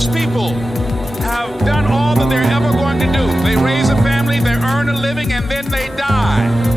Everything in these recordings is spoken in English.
Most people have done all that they're ever going to do. They raise a family, they earn a living, and then they die.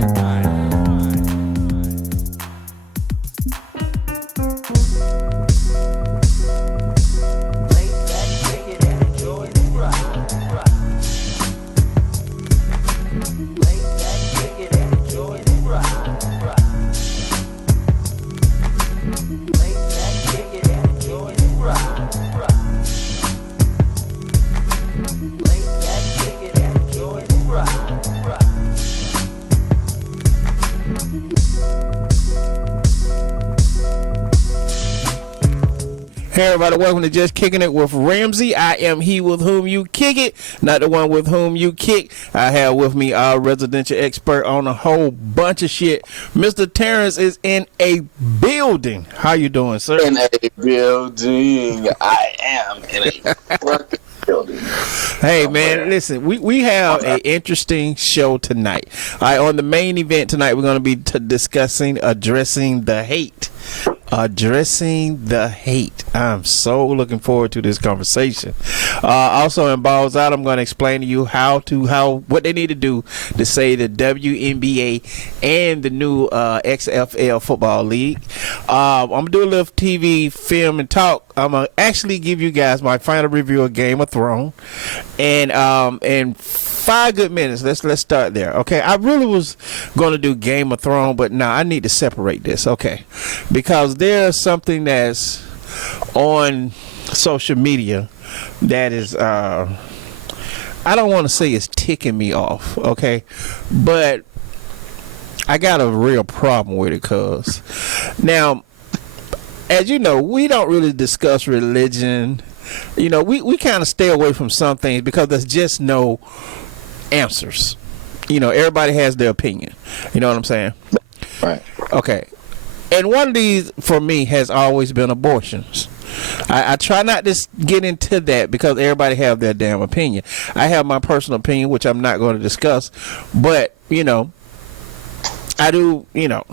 Hey everybody, welcome to Just Kicking It with Ramsey. I am he with whom you kick it, not the one with whom you kick. I have with me our residential expert on a whole bunch of shit. Mr. Terrence is in a building. How you doing, sir? In a building. I am in a fucking building. Hey man, listen, we have an interesting show tonight. All right, on the main event tonight, we're going to be discussing addressing the hate. I'm so looking forward to this conversation. Also in Balls Out, I'm going to explain to you what they need to do to say the WNBA and the new XFL football league. I'm gonna do a little TV, film, and talk. I'm gonna actually give you guys my final review of Game of Thrones, and 5 good minutes. Let's start there. Okay, I really was gonna do Game of Thrones, but now I need to separate this. Okay, because there's something that's on social media that is I don't want to say it's ticking me off, okay, but I got a real problem with it. Cause now, as you know, we don't really discuss religion. You know, we kind of stay away from some things because there's just no answers. You know, everybody has their opinion. You know what I'm saying? Right. Okay. And one of these for me has always been abortions. I try not to get into that because everybody have their damn opinion. I have my personal opinion, which I'm not going to discuss, but you know, I do. You know,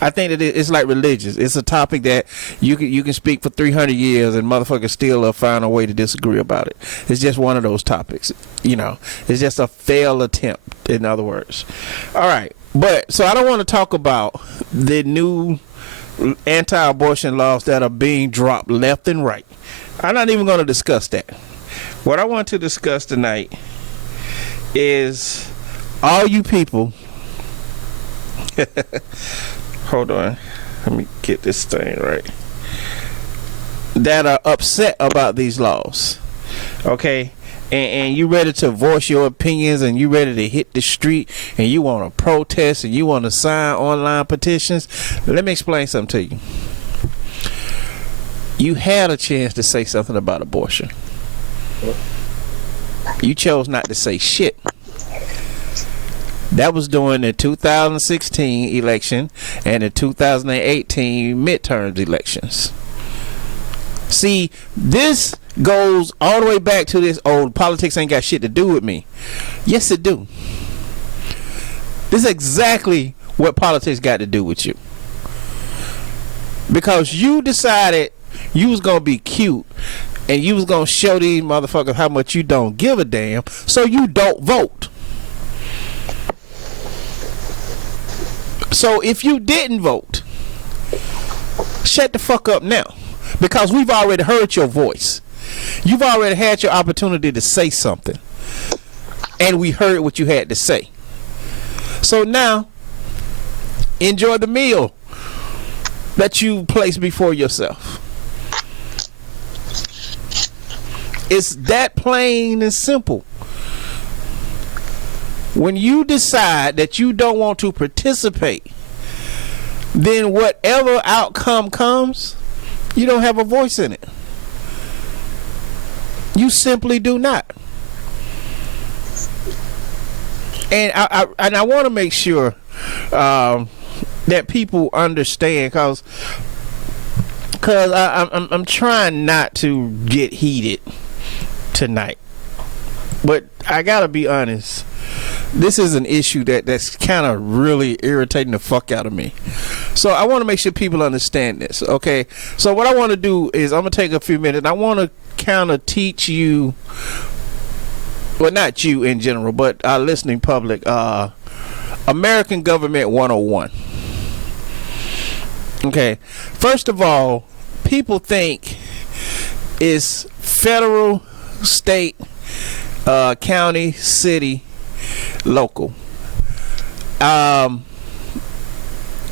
I think that it's like religious. It's a topic that you can speak for 300 years and motherfuckers still find a way to disagree about it. It's just one of those topics. You know, it's just a failed attempt. In other words, all right. But so I don't want to talk about the new anti-abortion laws that are being dropped left and right. I'm not even going to discuss that. What I want to discuss tonight is all you people. Hold on, let me get this thing right. That are upset about these laws, okay? And you ready to voice your opinions, and you ready to hit the street, and you want to protest, and you want to sign online petitions. Let me explain something to you. You had a chance to say something about abortion. You chose not to say shit. That was during the 2016 election and the 2018 midterms elections. See, this goes all the way back to this old politics ain't got shit to do with me. Yes, it do. This is exactly what politics got to do with you. Because you decided you was going to be cute and you was going to show these motherfuckers how much you don't give a damn, so you don't vote. So if you didn't vote, shut the fuck up now. Because we've already heard your voice. You've already had your opportunity to say something. And we heard what you had to say. So now, enjoy the meal that you place before yourself. It's that plain and simple. When you decide that you don't want to participate, then whatever outcome comes, you don't have a voice in it. You simply do not. And I want to make sure that people understand, because I'm trying not to get heated tonight. But I gotta be honest. This is an issue that's kind of really irritating the fuck out of me. So I want to make sure people understand this, okay? So what I want to do is I'm going to take a few minutes. I want to kind of teach you, well, not you in general, but our listening public, American Government 101. Okay, first of all, people think it's federal, state, county, city, local.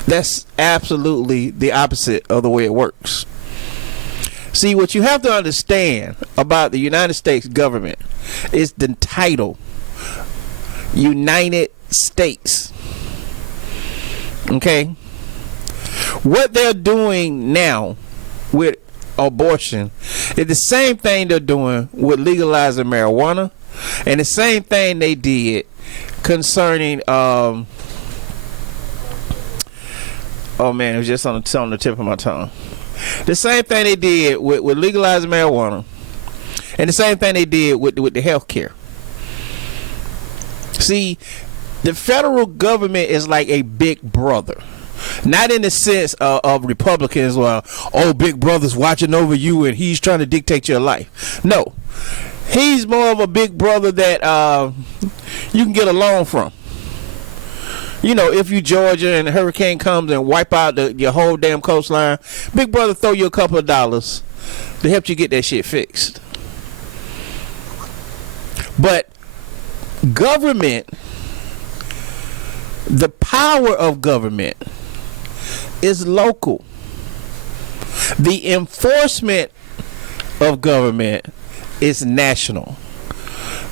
That's absolutely the opposite of the way it works. See, what you have to understand about the United States government is the title United States. Okay? What they're doing now with abortion is the same thing they're doing with legalizing marijuana, and the same thing they did concerning oh man, it was just on the tip of my tongue. The same thing they did with legalizing marijuana, and the same thing they did with the health care. See, the federal government is like a big brother. Not in the sense of Republicans, well, oh, big brother's watching over you and he's trying to dictate your life. No. He's more of a big brother that you can get a loan from. You know, if you Georgia and a hurricane comes and wipe out your whole damn coastline, big brother throw you a couple of dollars to help you get that shit fixed. But government, the power of government is local. The enforcement of government is national.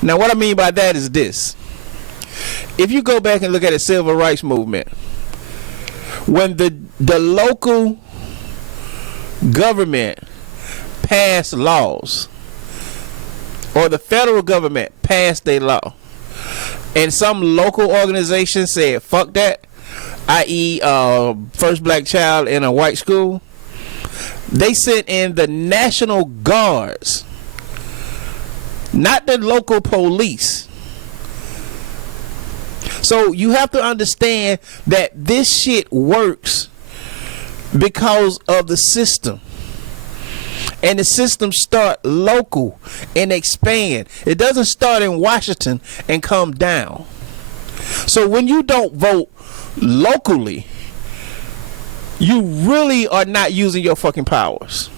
Now, what I mean by that is this. If you go back and look at the civil rights movement, when the local government passed laws, or the federal government passed a law, and some local organization said, fuck that, i.e. first black child in a white school, they sent in the National Guards, not the local police. So you have to understand that this shit works because of the system. And the system start local and expand. It doesn't start in Washington and come down. So when you don't vote locally, you really are not using your fucking powers.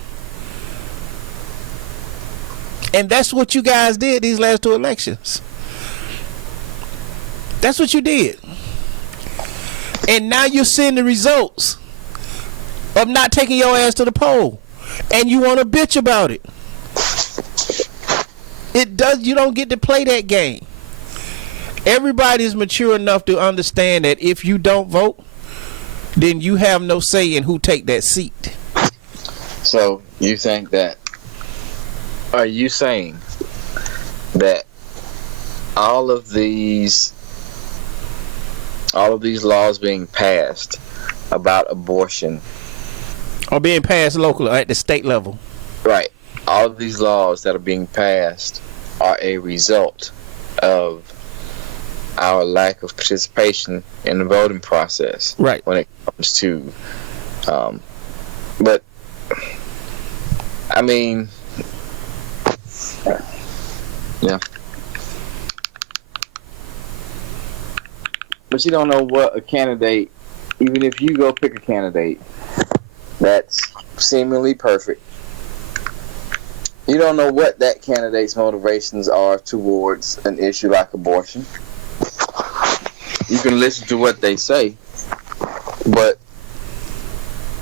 And that's what you guys did these last two elections. That's what you did. And now you're seeing the results of not taking your ass to the poll. And you want to bitch about it. You don't get to play that game. Everybody's mature enough to understand that if you don't vote, then you have no say in who take that seat. So you think that, are you saying that all of these laws being passed about abortion are being passed locally at the state level? Right. All of these laws that are being passed are a result of our lack of participation in the voting process. Right. When it comes to, but I mean, yeah. But you don't know what a candidate, even if you go pick a candidate that's seemingly perfect, you don't know what that candidate's motivations are towards an issue like abortion. You can listen to what they say, but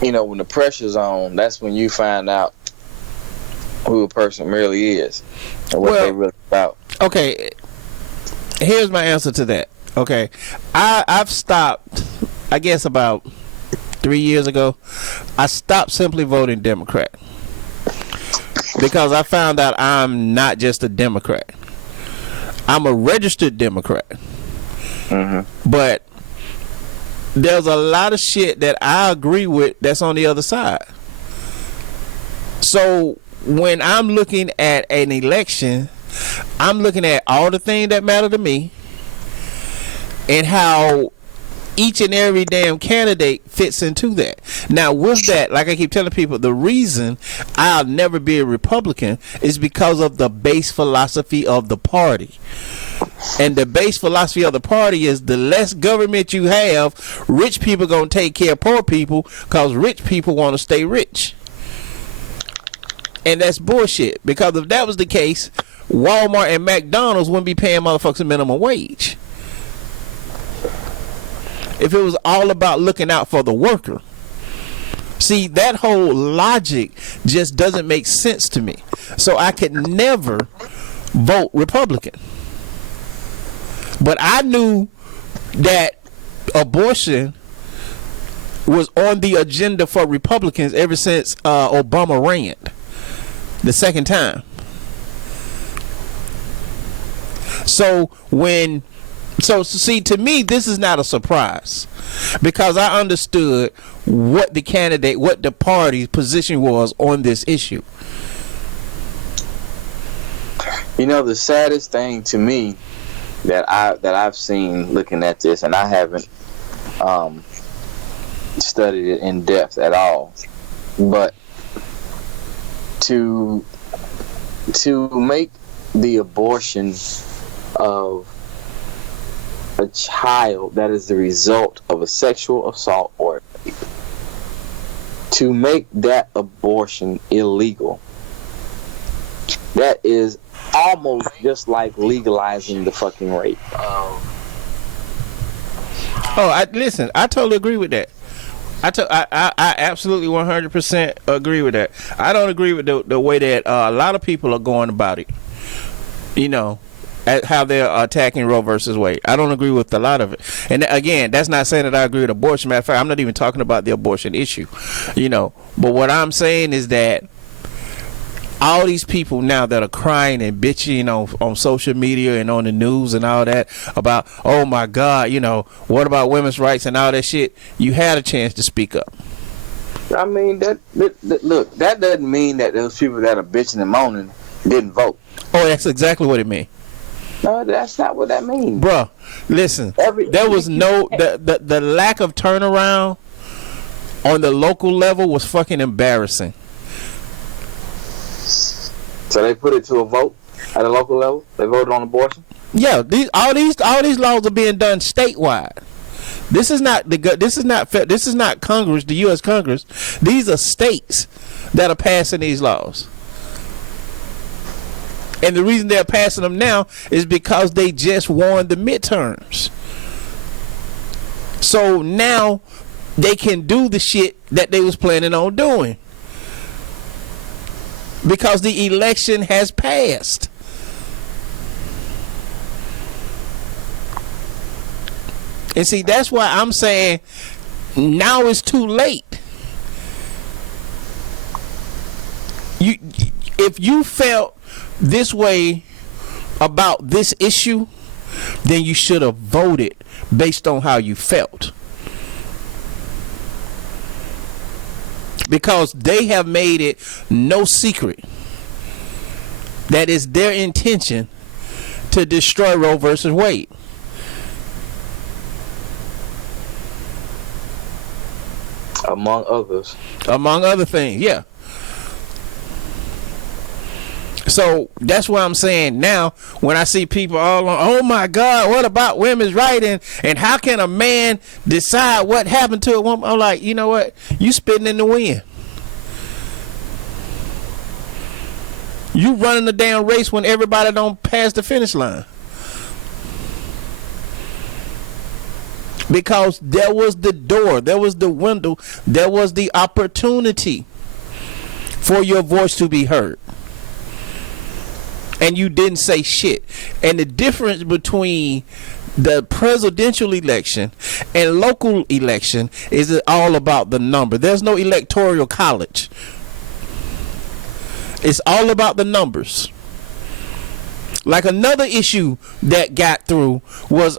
you know, when the pressure's on, that's when you find out who a person really is and what they're really about. Okay, here's my answer to that. Okay, I've stopped, I guess about 3 years ago, I stopped simply voting Democrat because I found out I'm not just a Democrat. I'm a registered Democrat. Mm-hmm. But there's a lot of shit that I agree with that's on the other side. So when I'm looking at an election, I'm looking at all the things that matter to me and how each and every damn candidate fits into that. Now, with that, like I keep telling people, the reason I'll never be a Republican is because of the base philosophy of the party. And the base philosophy of the party is the less government you have, rich people gonna take care of poor people because rich people want to stay rich. And that's bullshit, because if that was the case, Walmart and McDonald's wouldn't be paying motherfuckers a minimum wage. If it was all about looking out for the worker. See, that whole logic just doesn't make sense to me. So I could never vote Republican. But I knew that abortion was on the agenda for Republicans ever since Obama ran the second time. So see, to me, this is not a surprise, because I understood what the party's position was on this issue. You know, the saddest thing to me that I've seen looking at this, and I haven't studied it in depth at all, but to make the abortion of a child that is the result of a sexual assault or rape, to make that abortion illegal, that is almost just like legalizing the fucking rape. Listen, I totally agree with that. I absolutely 100% agree with that. I don't agree with the way that a lot of people are going about it. You know, at how they're attacking Roe versus Wade. I don't agree with a lot of it. And again, that's not saying that I agree with abortion. Matter of fact, I'm not even talking about the abortion issue. You know, but what I'm saying is that all these people now that are crying and bitching on social media and on the news and all that about, oh my God, you know, what about women's rights and all that shit? You had a chance to speak up. I mean, look, that doesn't mean that those people that are bitching and moaning didn't vote. Oh, that's exactly what it means. No, that's not what that means. Bruh, listen, there was the lack of turnaround on the local level was fucking embarrassing. So they put it to a vote at a local level? They voted on abortion? Yeah, all these laws are being done statewide. This is not Congress, the U.S. Congress. These are states that are passing these laws. And the reason they're passing them now is because they just won the midterms. So now they can do the shit that they was planning on doing, because the election has passed. And see, that's why I'm saying now it's too late. If you felt this way about this issue, then you should have voted based on how you felt. Because they have made it no secret that it's their intention to destroy Roe versus Wade. Among others. Among other things, yeah. So that's what I'm saying now. When I see people all on, oh my God, what about women's rights, and how can a man decide what happened to a woman? I'm like, you know what? You spitting in the wind. You running the damn race when everybody don't pass the finish line. Because there was the door, there was the window, there was the opportunity for your voice to be heard. And you didn't say shit. And the difference between the presidential election and local election is all about the number. There's no electoral college. It's all about the numbers. Like another issue that got through was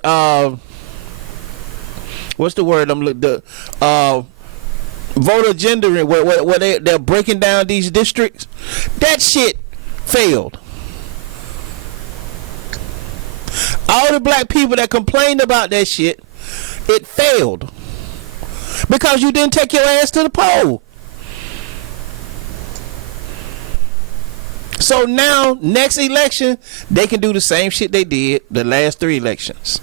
what's the word voter gendering, where they're breaking down these districts. That shit failed. All the black people that complained about that shit It failed because you didn't take your ass to the poll. So now, next election, they can do the same shit they did the last 3 elections.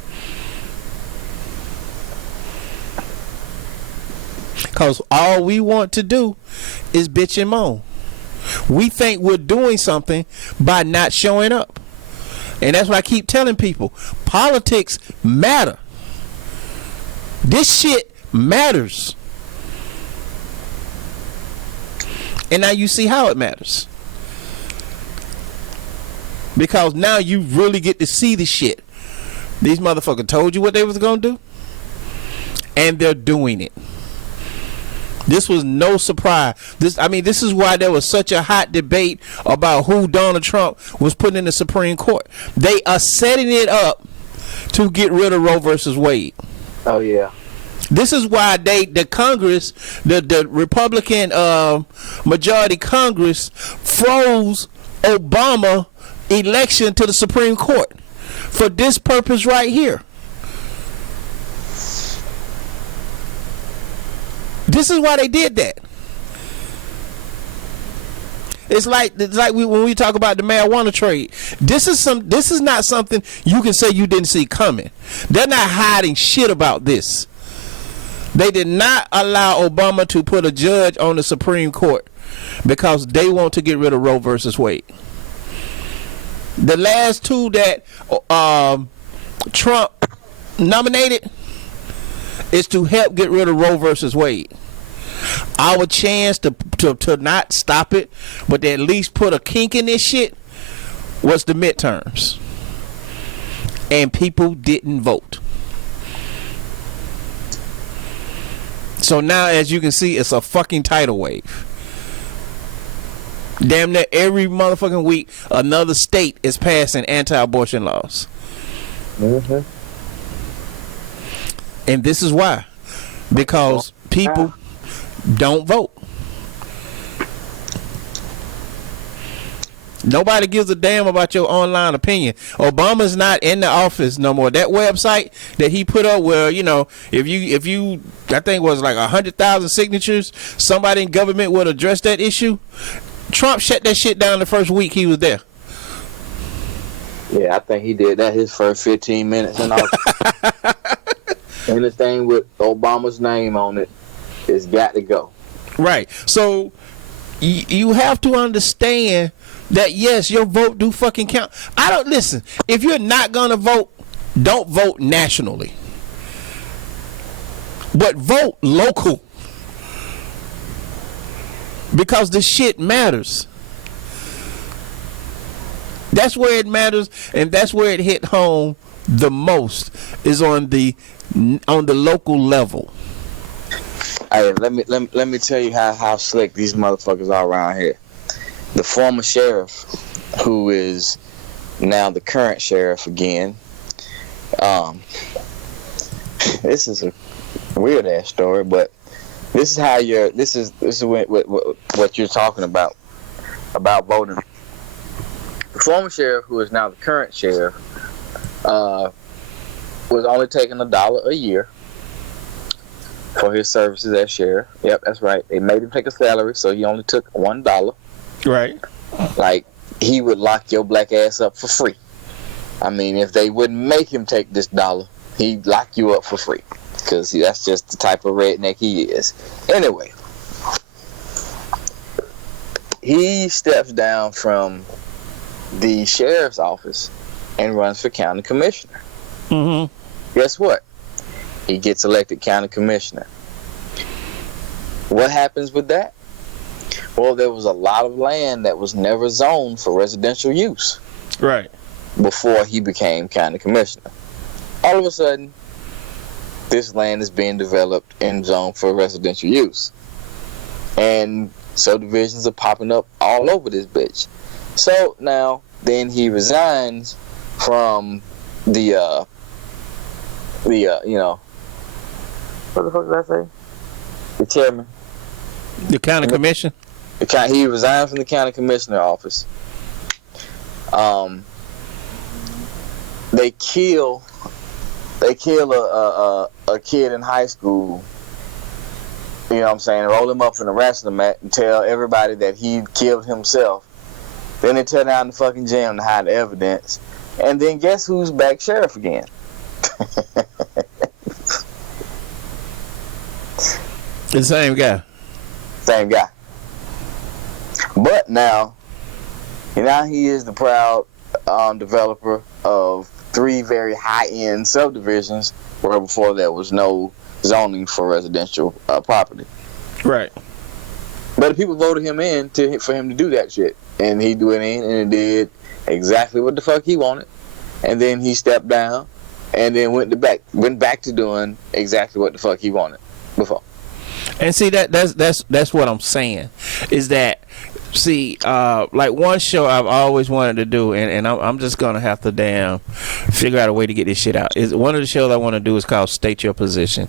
Because all we want to do is bitch and moan. We think we're doing something by not showing up. And that's what I keep telling people. Politics matter. This shit matters. And now you see how it matters. Because now you really get to see the shit. These motherfuckers told you what they was gonna do, and they're doing it. This was no surprise. This is why there was such a hot debate about who Donald Trump was putting in the Supreme Court. They are setting it up to get rid of Roe versus Wade. Oh yeah. This is why the Congress, the Republican majority Congress, froze Obama election to the Supreme Court for this purpose right here. This is why they did that. It's like when we talk about the marijuana trade. This is not something you can say you didn't see coming. They're not hiding shit about this. They did not allow Obama to put a judge on the Supreme Court because they want to get rid of Roe versus Wade. The last 2 that Trump nominated is to help get rid of Roe versus Wade. Our chance to not stop it, but to at least put a kink in this shit, was the midterms. And people didn't vote. So now, as you can see, it's a fucking tidal wave. Damn near every motherfucking week, another state is passing anti-abortion laws. Mm-hmm. And this is why. Because people don't vote. Nobody gives a damn about your online opinion. Obama's not in the office no more. That website that he put up where, if you I think it was like 100,000 signatures, somebody in government would address that issue. Trump shut that shit down the first week he was there. Yeah, I think he did that his first 15 minutes and all. Anything with Obama's name on it, it's got to go. Right. So you have to understand that yes, your vote do fucking count. Listen, if you're not gonna vote, don't vote nationally. But vote local. Because the shit matters. That's where it matters, and that's where it hit home the most, is on the local level. Hey, let me tell you how slick these motherfuckers are around here. The former sheriff, who is now the current sheriff again. This is a weird ass story, but this is how this is what you're talking about voting. The former sheriff, who is now the current sheriff, was only taking $1 a year for his services as sheriff. Yep, that's right. They made him take a salary, so he only took $1. Right. Like, he would lock your black ass up for free. I mean, if they wouldn't make him take this $1, he'd lock you up for free. Because that's just the type of redneck he is. Anyway, he steps down from the sheriff's office and runs for county commissioner. Mm-hmm. Guess what? He gets elected county commissioner. What happens with that? Well, there was a lot of land that was never zoned for residential use. Right. Before he became county commissioner. All of a sudden, this land is being developed and zoned for residential use. And subdivisions are popping up all over this bitch. So now, then he resigns from the what the fuck did I say? The chairman. The county commission? He resigned from the county commissioner office. They kill they kill a kid in high school, you know what I'm saying, roll him up and arrest him and tell everybody that he killed himself. Then they tear down the fucking gym to hide the evidence. And then guess who's back sheriff again? The same guy. Same guy. But now he is the proud developer of 3 very high-end subdivisions, where before there was no zoning for residential property. Right. But the people voted him in for him to do that shit. And he went in and did exactly what the fuck he wanted. And then he stepped down and then went back to doing exactly what the fuck he wanted before. And see, that's what I'm saying, is that, see, like one show I've always wanted to do, and I'm just gonna have to figure out a way to get this shit out. Is one of the shows I want to do is called State Your Position,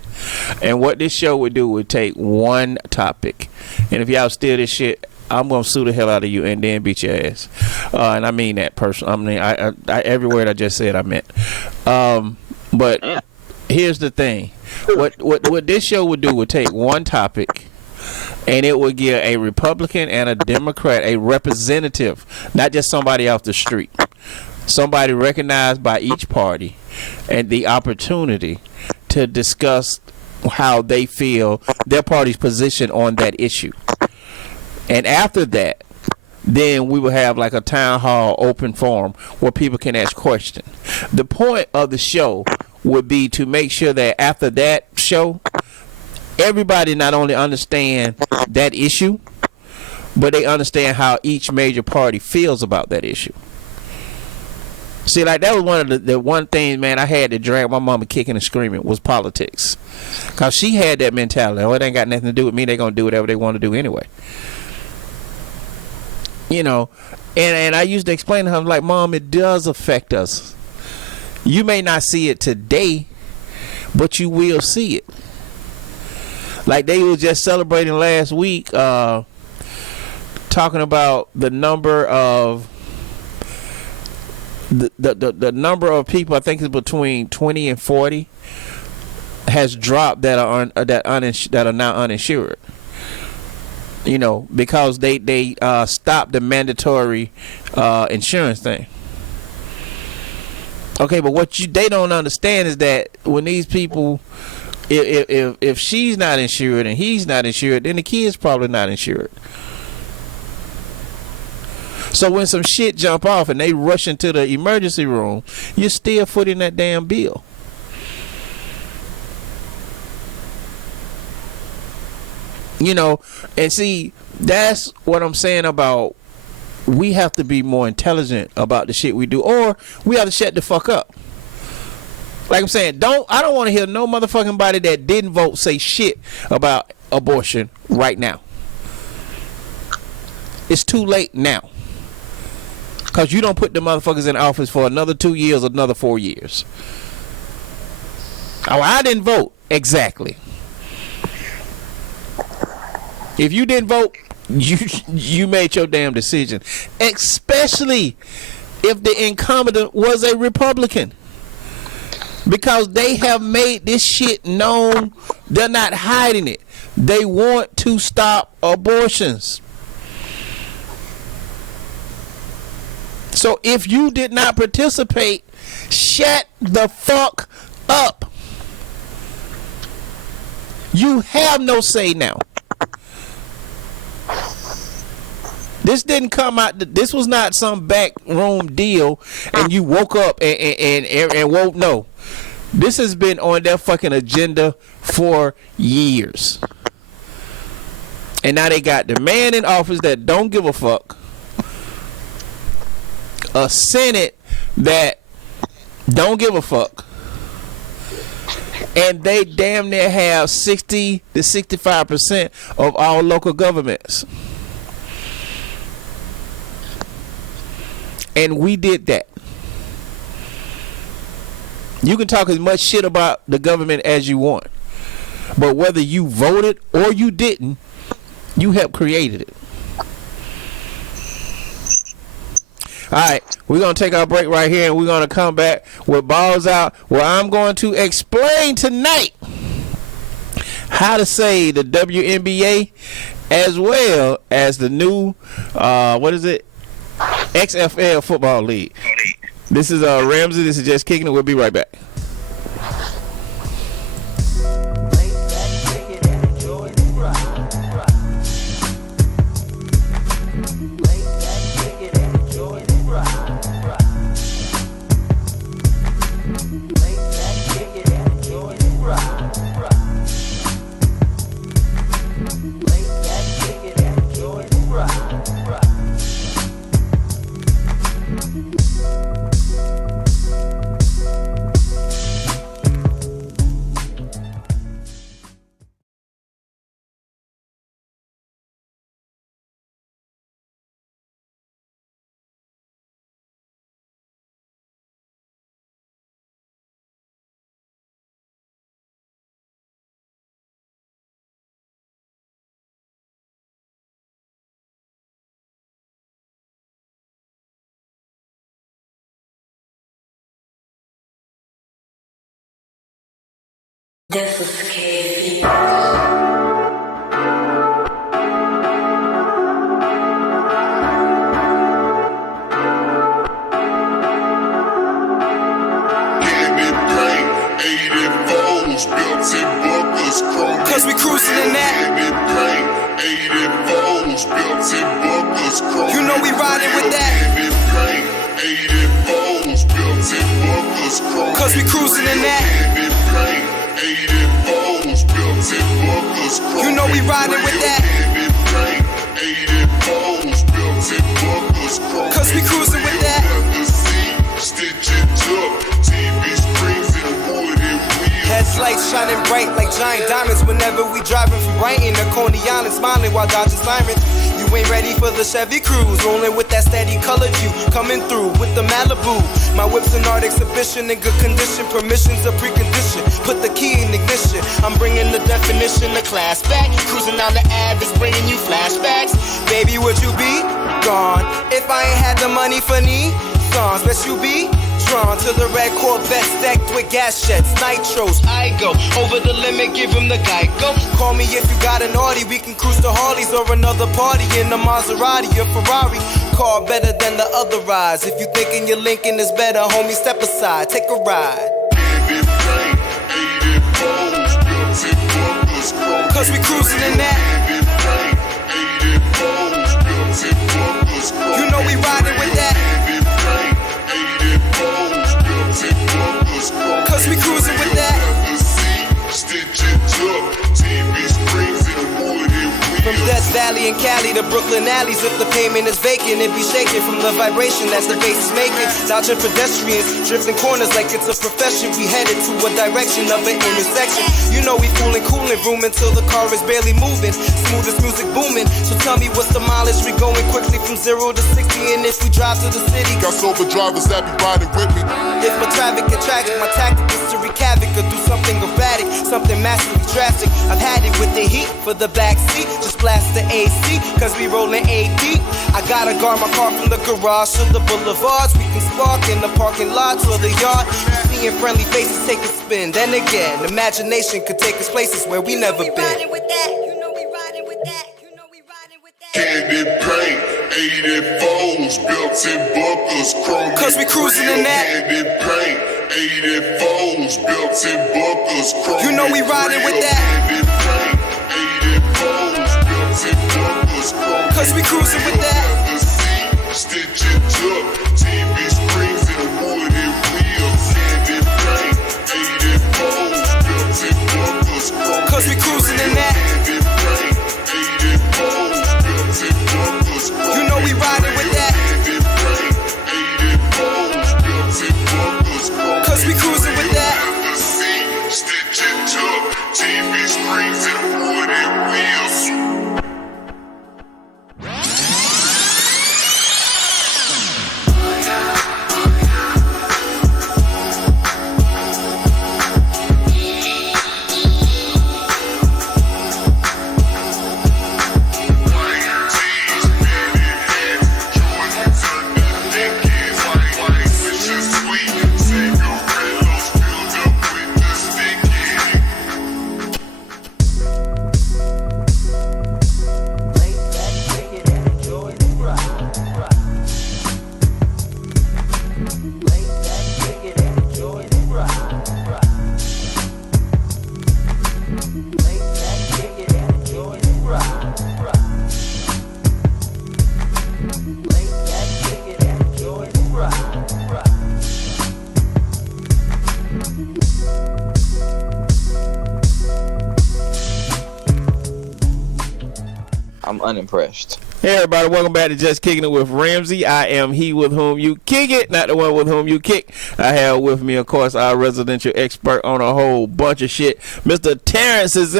and what this show would do would take one topic, and if y'all steal this shit, I'm gonna sue the hell out of you and then beat your ass, and I mean that person. I mean, I every word I just said I meant. But here's the thing: what this show would do would take one topic, and it would give a Republican and a Democrat a representative, not just somebody off the street, somebody recognized by each party, and the opportunity to discuss how they feel, their party's position on that issue. And after that, then we will have like a town hall open forum where people can ask questions. The point of the show would be to make sure that after that show, everybody not only understand that issue, but they understand how each major party feels about that issue. See, like that was one of the one thing, man, I had to drag my mama kicking and screaming was politics. Because she had that mentality. Oh, it ain't got nothing to do with me. They're going to do whatever they want to do anyway. You know, and I used to explain to her, like, Mom, it does affect us. You may not see it today, but you will see it. Like they was just celebrating last week, talking about the number of the number of people, I think it's between 20 and 40, has dropped that are now uninsured. You know, because they stopped the mandatory insurance thing. Okay, but what they don't understand is that when these people, if she's not insured and he's not insured, then the kid's probably not insured. So when some shit jump off and they rush into the emergency room, you're still footing that damn bill. You know, and see, that's what I'm saying about we have to be more intelligent about the shit we do, or we have to shut the fuck up. Like I'm saying, I don't want to hear no motherfucking body that didn't vote say shit about abortion right now. It's too late now. Because you don't put the motherfuckers in office for another 2 years, another 4 years. Oh, I didn't vote. Exactly. If you didn't vote, you made your damn decision. Especially if the incumbent was a Republican. Because they have made this shit known. They're not hiding it. They want to stop abortions. So if you did not participate, shut the fuck up. You have no say now. This didn't come out. This was not some backroom deal, and you woke up and woke. No, this has been on their fucking agenda for years, and now they got the man in office that don't give a fuck, a Senate that don't give a fuck, and they damn near have 60 to 65% of all local governments. And we did that. You can talk as much shit about the government as you want, but whether you voted or you didn't, you helped created it. All right, we're going to take our break right here, and we're going to come back with Balls Out, where I'm going to explain tonight how to say the WNBA as well as the new, XFL Football League. This is Ramsey. This is Just Kicking It. We'll be right back. This is KV. Cause we cruising in that. You know we riding with that. Cause we cruising in that. You know we riding with that. Cause we cruising with that. Headlights shining bright like giant diamonds whenever we driving from Brighton to Coney Island, smiling while dodging sirens. You ain't ready for the Chevy Cruze, rolling with that steady colored hue, coming through with the Malibu. My whip's an art exhibition in good condition, permission's a precondition. Put the key in ignition. I'm bringing the definition of class back, cruising down the Ave is bringing you flashbacks. Baby, would you be gone if I ain't had the money for knee songs? Bet you be drawn to the red Corvette stacked with gas jets, nitros. I go over the limit, give him the Geico. Call me if you got an Audi, we can cruise to Harley's or another party in a Maserati or Ferrari. Car better than the other rides. If you thinking your Lincoln is better, homie, step aside, take a ride. Cause we cruising in that. You know we riding with that. Cause we cruising with that. From Death Valley and Cali to Brooklyn alleys, if the pavement is vacant, it be shaking from the vibration that the bass is making. Dodging pedestrians, drifting corners like it's a profession. We headed to a direction of an intersection. You know we fooling, cooling, room until the car is barely moving. Smoothest music booming. So tell me what's the mileage? We going quickly from 0 to 60, and if we drive to the city, got sober drivers that be riding with me. If my traffic get tragic, my tactic is to wreak havoc or do something erratic, something massively drastic. I've had it with the heat for the backseat. Just blast the AC, cause we rollin' AD. I gotta guard my car from the garage to the boulevards. We can spark in the parking lots or the yard. Seeing friendly faces take a spin. Then again, imagination could take us places where we never been. Riding with that. You know we riding with that. You know we riding with that. Candy paint, 84s, built-in bunkers, chrome. Cause we cruising in that. Candy paint, 84s, built-in bunkers, chrome. You know we riding with that. Candy paint, 84s, built-in bunkers, chrome. Cause we cruising with that. Stitch it up, TV screens and wooden wheels. Candy paint, 84s, built-in bunkers, chrome. Cause we cruising in that. Candy paint, 84s, built-in bunkers, chrome. You know we riding with that. Cause we cruising with that. Stitch it up, TV screens and wooden wheels. unimpressed. Hey everybody, welcome back to Just Kicking It with Ramsey. I am he with whom you kick it, not the one with whom you kick. I have with me, of course, our residential expert on a whole bunch of shit. Mr. Terrence was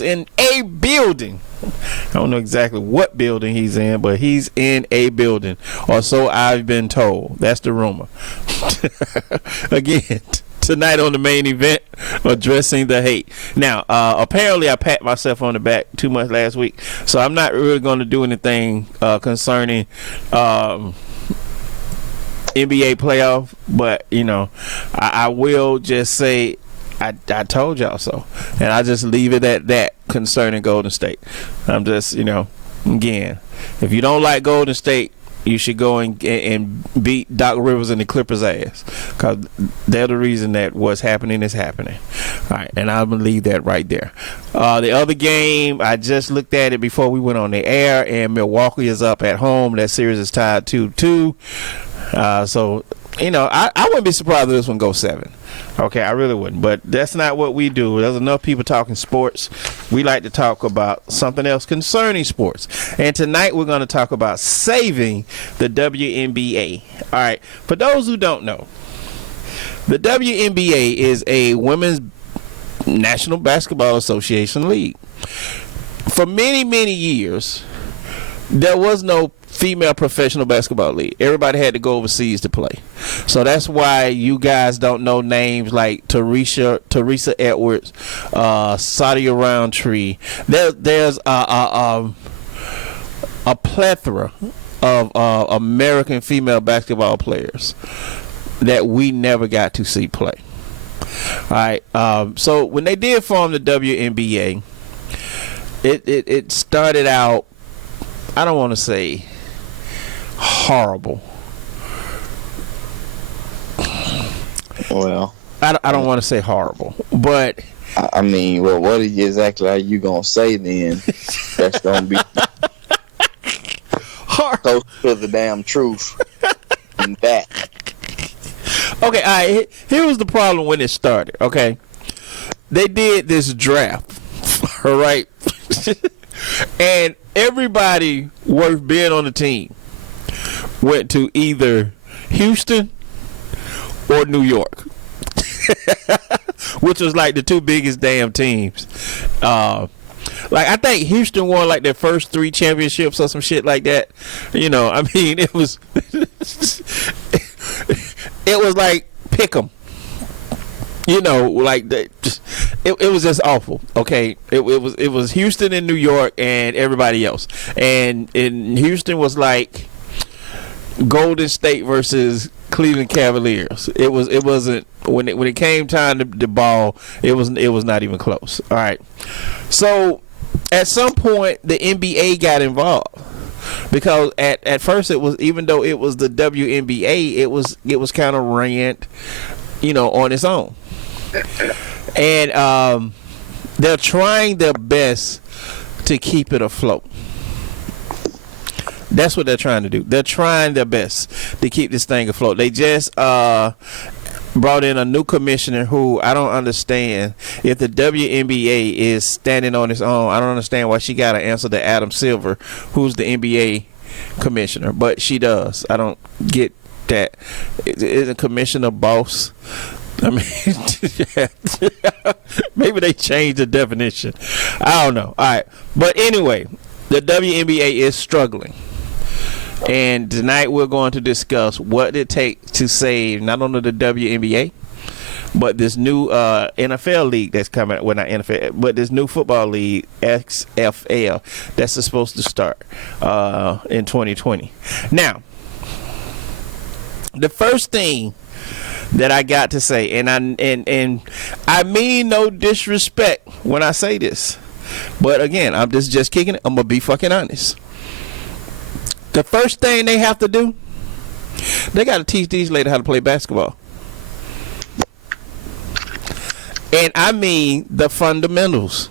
in a building. I don't know exactly what building he's in, but he's in a building, or so I've been told. That's the rumor. Again, tonight on the main event, addressing the hate. Now, apparently I pat myself on the back too much last week, so I'm not really going to do anything concerning NBA playoff, but you know, I will just say I told y'all so, and I just leave it at that concerning Golden State. I'm just, you know, again, if you don't like Golden State, you should go and beat Doc Rivers and the Clippers' ass, because they're the reason that what's happening is happening. All right, and I'm going to leave that right there. The other game, I just looked at it before we went on the air, and Milwaukee is up at home. That series is tied 2-2. So, you know, I wouldn't be surprised if this one goes 7. Okay, I really wouldn't. But that's not what we do. There's enough people talking sports. We like to talk about something else concerning sports. And tonight we're going to talk about saving the WNBA. All right, for those who don't know, the WNBA is a Women's National Basketball Association league. For many, many years, there was no female professional basketball league. Everybody had to go overseas to play. So that's why you guys don't know names like Teresa Edwards, Sadia Roundtree. There's a plethora of American female basketball players that we never got to see play. All right. So when they did form the WNBA, it started out, I don't want to say horrible. Well, I don't want to say horrible, but I mean, well, what exactly are you gonna say then? That's gonna be close to the damn truth. And that. Okay, all right. Here was the problem when it started. Okay, they did this draft, all right, and everybody worth being on the team went to either Houston or New York, which was like the two biggest damn teams. Like I think Houston won like their first 3 championships or some shit like that. You know, I mean, it was it was like pick 'em. You know, like it was just awful. Okay, it was Houston and New York and everybody else, and in Houston was like Golden State versus Cleveland Cavaliers. It wasn't when it came time to the ball. It was not even close. All right, so at some point the NBA got involved, because at first it was, even though it was the WNBA, it was kind of ran, you know, on its own. And they're trying their best to keep it afloat. That's what they're trying to do. They're trying their best to keep this thing afloat. They just brought in a new commissioner who I don't understand. If the WNBA is standing on its own, I don't understand why she got to answer to Adam Silver, who's the NBA commissioner. But she does. I don't get that. Is a commissioner boss? I mean, maybe they changed the definition. I don't know. All right. But anyway, the WNBA is struggling. And tonight we're going to discuss what it takes to save not only the WNBA, but this new NFL league that's coming. Well, not NFL, but this new football league, XFL, that's supposed to start in 2020. Now, the first thing that I got to say, and I mean no disrespect when I say this, but again, I'm just kicking it. I'm gonna be fucking honest. The first thing they have to do, they got to teach these ladies how to play basketball, and I mean the fundamentals.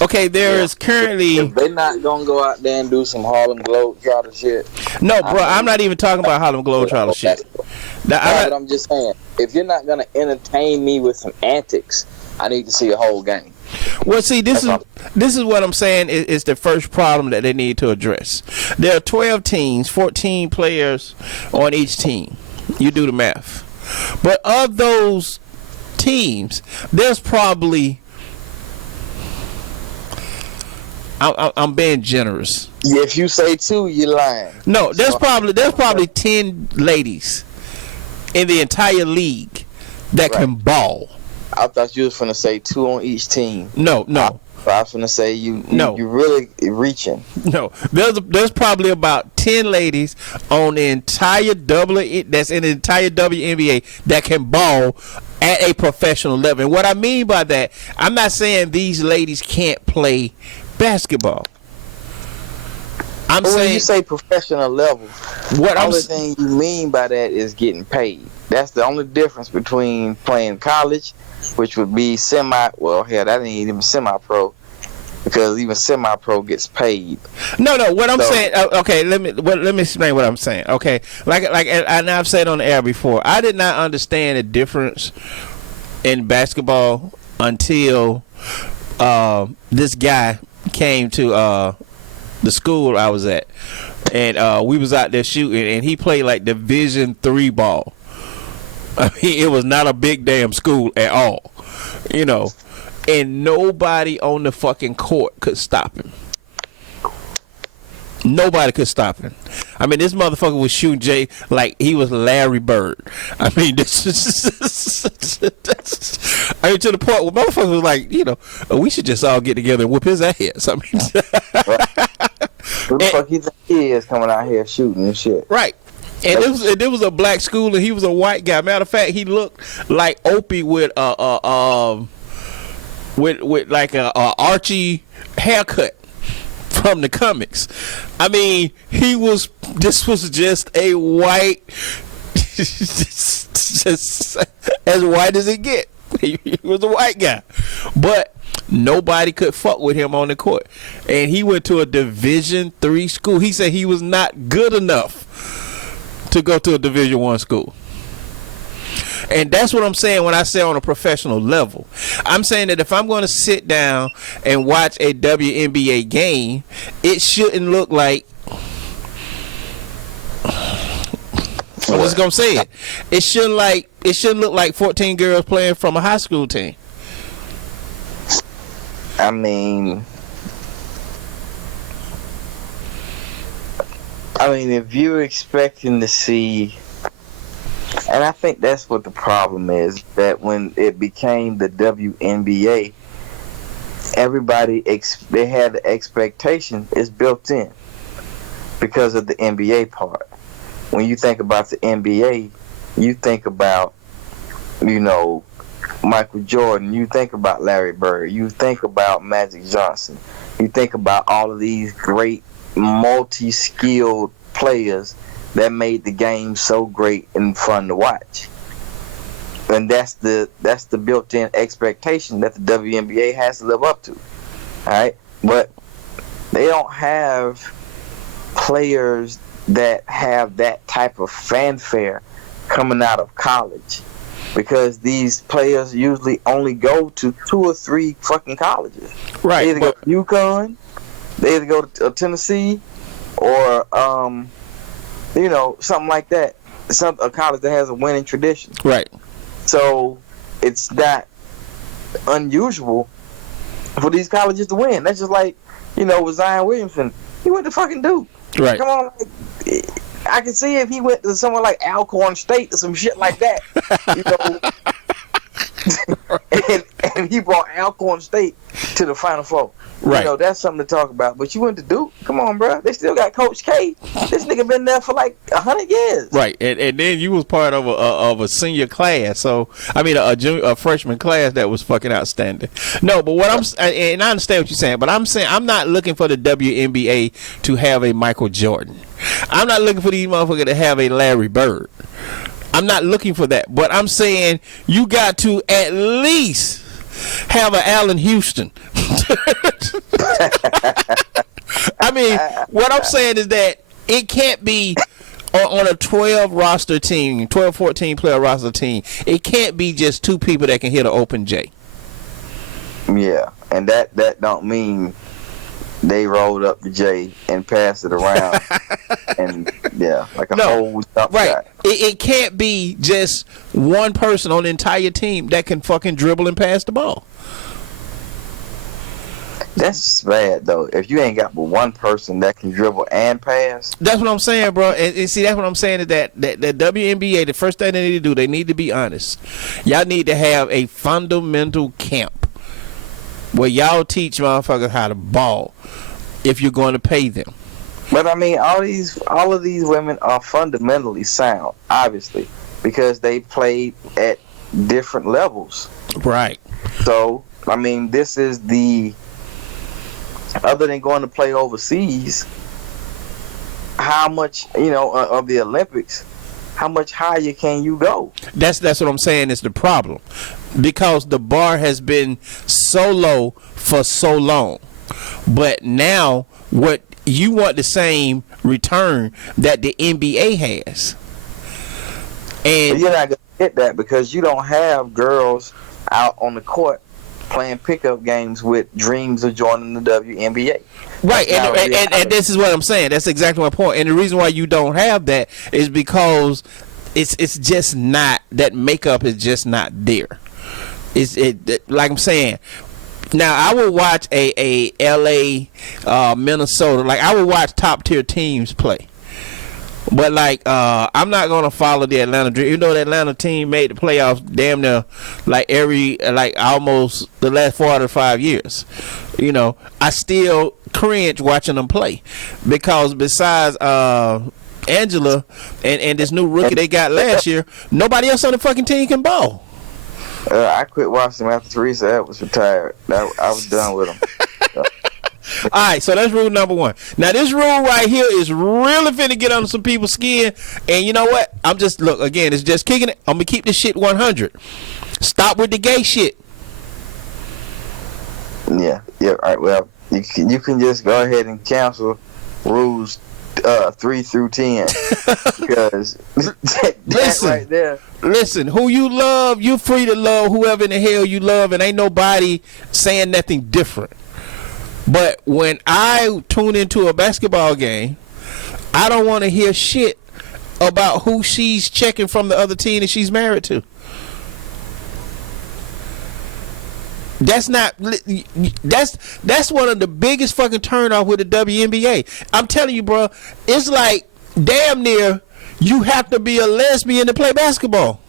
Okay, there is currently. If they're not gonna go out there and do some Harlem Globetrotter shit. No, bro, I'm not even talking about Harlem Globetrotter shit. But I'm just saying, if you're not gonna entertain me with some antics, I need to see a whole game. Well, see, this is what I'm saying is the first problem that they need to address. There are 12 teams, 14 players on each team. You do the math. But of those teams, there's probably, I'm being generous. Yeah, if you say 2, you're lying. No, there's probably 10 ladies in the entire league that can ball. I thought you was finna say 2 on each team. No. I was finna say you really reaching. No, there's probably about 10 ladies on the entire that's in the entire WNBA that can ball at a professional level. And what I mean by that, I'm not saying these ladies can't play basketball. I'm saying when you say professional level, what the I'm only thing you mean by that is getting paid. That's the only difference between playing college, which would be well, hell, that ain't even semi-pro, because even semi-pro gets paid. No. What I'm saying, okay, let me explain what I'm saying. Okay, like, and I've said on the air before, I did not understand the difference in basketball until this guy came to the school I was at, and we was out there shooting, and he played like Division III ball. I mean, it was not a big damn school at all, you know, and nobody on the fucking court could stop him. Nobody could stop him. I mean, this motherfucker was shooting Jay like he was Larry Bird. I mean, this I mean, to the point where motherfucker was like, you know, we should just all get together and whoop his ass. I mean, who the fuck you think he is coming out here shooting and shit? Right. And it was a black school, and he was a white guy. Matter of fact, he looked like Opie with like a Archie haircut from the comics. I mean, this was just a white, just as white as it get. He was a white guy, but nobody could fuck with him on the court. And he went to a Division III school. He said he was not good enough to go to a Division I school. And that's what I'm saying when I say on a professional level. I'm saying that if I'm going to sit down and watch a WNBA game, it shouldn't look like, I'm just going to say it. It shouldn't look like 14 girls playing from a high school team. I mean, if you're expecting to see, and I think that's what the problem is, that when it became the WNBA, everybody, they had the expectation is built in because of the NBA part. When you think about the NBA, you think about, you know, Michael Jordan, you think about Larry Bird, you think about Magic Johnson, you think about all of these great multi-skilled players that made the game so great and fun to watch. And that's the built-in expectation that the WNBA has to live up to. All right? But they don't have players that have that type of fanfare coming out of college, because these players usually only go to 2 or 3 fucking colleges. Right. They either go to UConn, they either go to Tennessee, or you know, something like that. A college that has a winning tradition. Right. So it's not unusual for these colleges to win. That's just like, you know, with Zion Williamson. He went to fucking Duke. Right. Come on. I can see if he went to somewhere like Alcorn State or some shit like that. You know. and he brought Alcorn State to the Final Four. Right. You know, that's something to talk about. But you went to Duke? Come on, bro. They still got Coach K. This nigga been there for like 100 years. Right. And then you was part of a senior class. So, I mean, a freshman class that was fucking outstanding. No, but and I understand what you're saying, but I'm saying I'm not looking for the WNBA to have a Michael Jordan. I'm not looking for these motherfuckers to have a Larry Bird. I'm not looking for that. But I'm saying you got to at least have an Allen Houston. I mean, what I'm saying is that it can't be on a 12 roster team, 12, 14 player roster team. It can't be just 2 people that can hit an open J. Yeah, and that don't mean they rolled up the J and passed it around, and like a whole jump right. shot. It can't be just one person on the entire team that can fucking dribble and pass the ball. That's bad though. If you ain't got but one person that can dribble and pass. That's what I'm saying, bro. And see, that's what I'm saying is that WNBA, the first thing they need to do, they need to be honest. Y'all need to have a fundamental camp where y'all teach motherfuckers how to ball if you're going to pay them. But I mean, all of these women are fundamentally sound, obviously, because they played at different levels. Right. So, I mean, this is other than going to play overseas, how much, of the Olympics, how much higher can you go? That's what I'm saying is the problem. Because the bar has been so low for so long. But now, what you want the same return that the NBA has. And but you're not going to get that because you don't have girls out on the court playing pickup games with dreams of joining the WNBA. Right, and this is what I'm saying. That's exactly my point. And the reason why you don't have that is because it's just not, that makeup is just not there. Like I'm saying. Now I would watch a LA, Minnesota. Like I would watch top tier teams play. But like I'm not gonna follow the Atlanta Dream. You know the Atlanta team made the playoffs damn near almost the last 4 out of 5 years. I still cringe watching them play because besides Angela and this new rookie they got last year, nobody else on the fucking team can ball. I quit watching them after Teresa Edwards retired. I was done with them. All right, so that's rule number 1. Now this rule right here is really finna get under some people's skin, and you know what? It's just kicking it. I'm gonna keep this shit 100. Stop with the gay shit. Yeah. All right. Well, you can just go ahead and cancel rules 3 through 10 because listen, right there. Listen, who you love, you free to love whoever in the hell you love, and ain't nobody saying nothing different. But when I tune into a basketball game, I don't want to hear shit about who she's checking from the other team that she's married to. That's one of the biggest fucking turnoff with the WNBA. I'm telling you, bro, it's like damn near you have to be a lesbian to play basketball.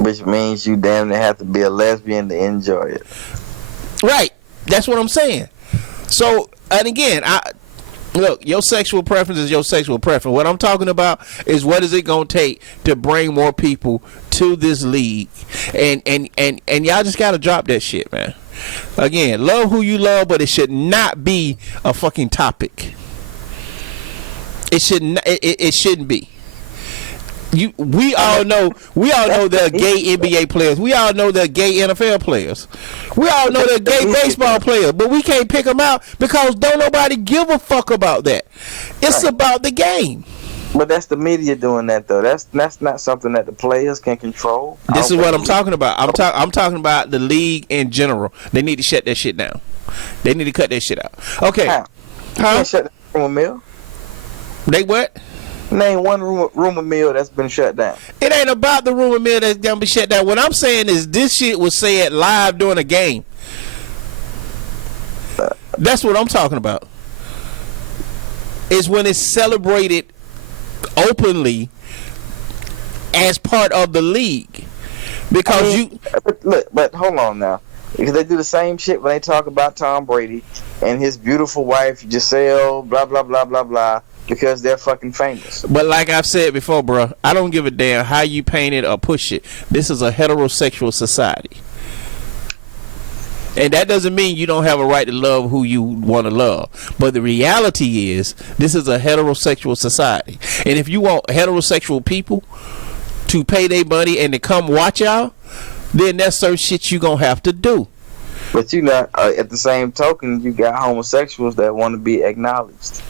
Which means you damn near have to be a lesbian to enjoy it. Right. That's what I'm saying. So, and again, look, your sexual preference is your sexual preference. What I'm talking about is what is it going to take to bring more people to this league. And y'all just got to drop that shit, man. Again, love who you love, but it should not be a fucking topic. It shouldn't be. We all know there are gay NBA players. We all know there are gay NFL players. We all know there are gay baseball players, but we can't pick them out because don't nobody give a fuck about that. It's about the game. But that's the media doing that though. That's not something that the players can control. This is what I'm talking about. I'm talking about the league in general. They need to shut that shit down. They need to cut that shit out. Okay. You can't shut the rumor mill. They what? Name one rumor mill that's been shut down. It ain't about the rumor mill that's gonna be shut down. What I'm saying is this shit was said live during a game. That's what I'm talking about. It's when it's celebrated openly as part of the league. Because but hold on now. Because they do the same shit when they talk about Tom Brady and his beautiful wife Giselle, blah blah blah blah blah. Because they're fucking famous. But like I've said before, bro, I don't give a damn how you paint it or push it. This is a heterosexual society. And that doesn't mean you don't have a right to love who you want to love. But the reality is, this is a heterosexual society. And if you want heterosexual people to pay their money and to come watch y'all, then that's certain shit you going to have to do. But you not, at the same token, you got homosexuals that want to be acknowledged.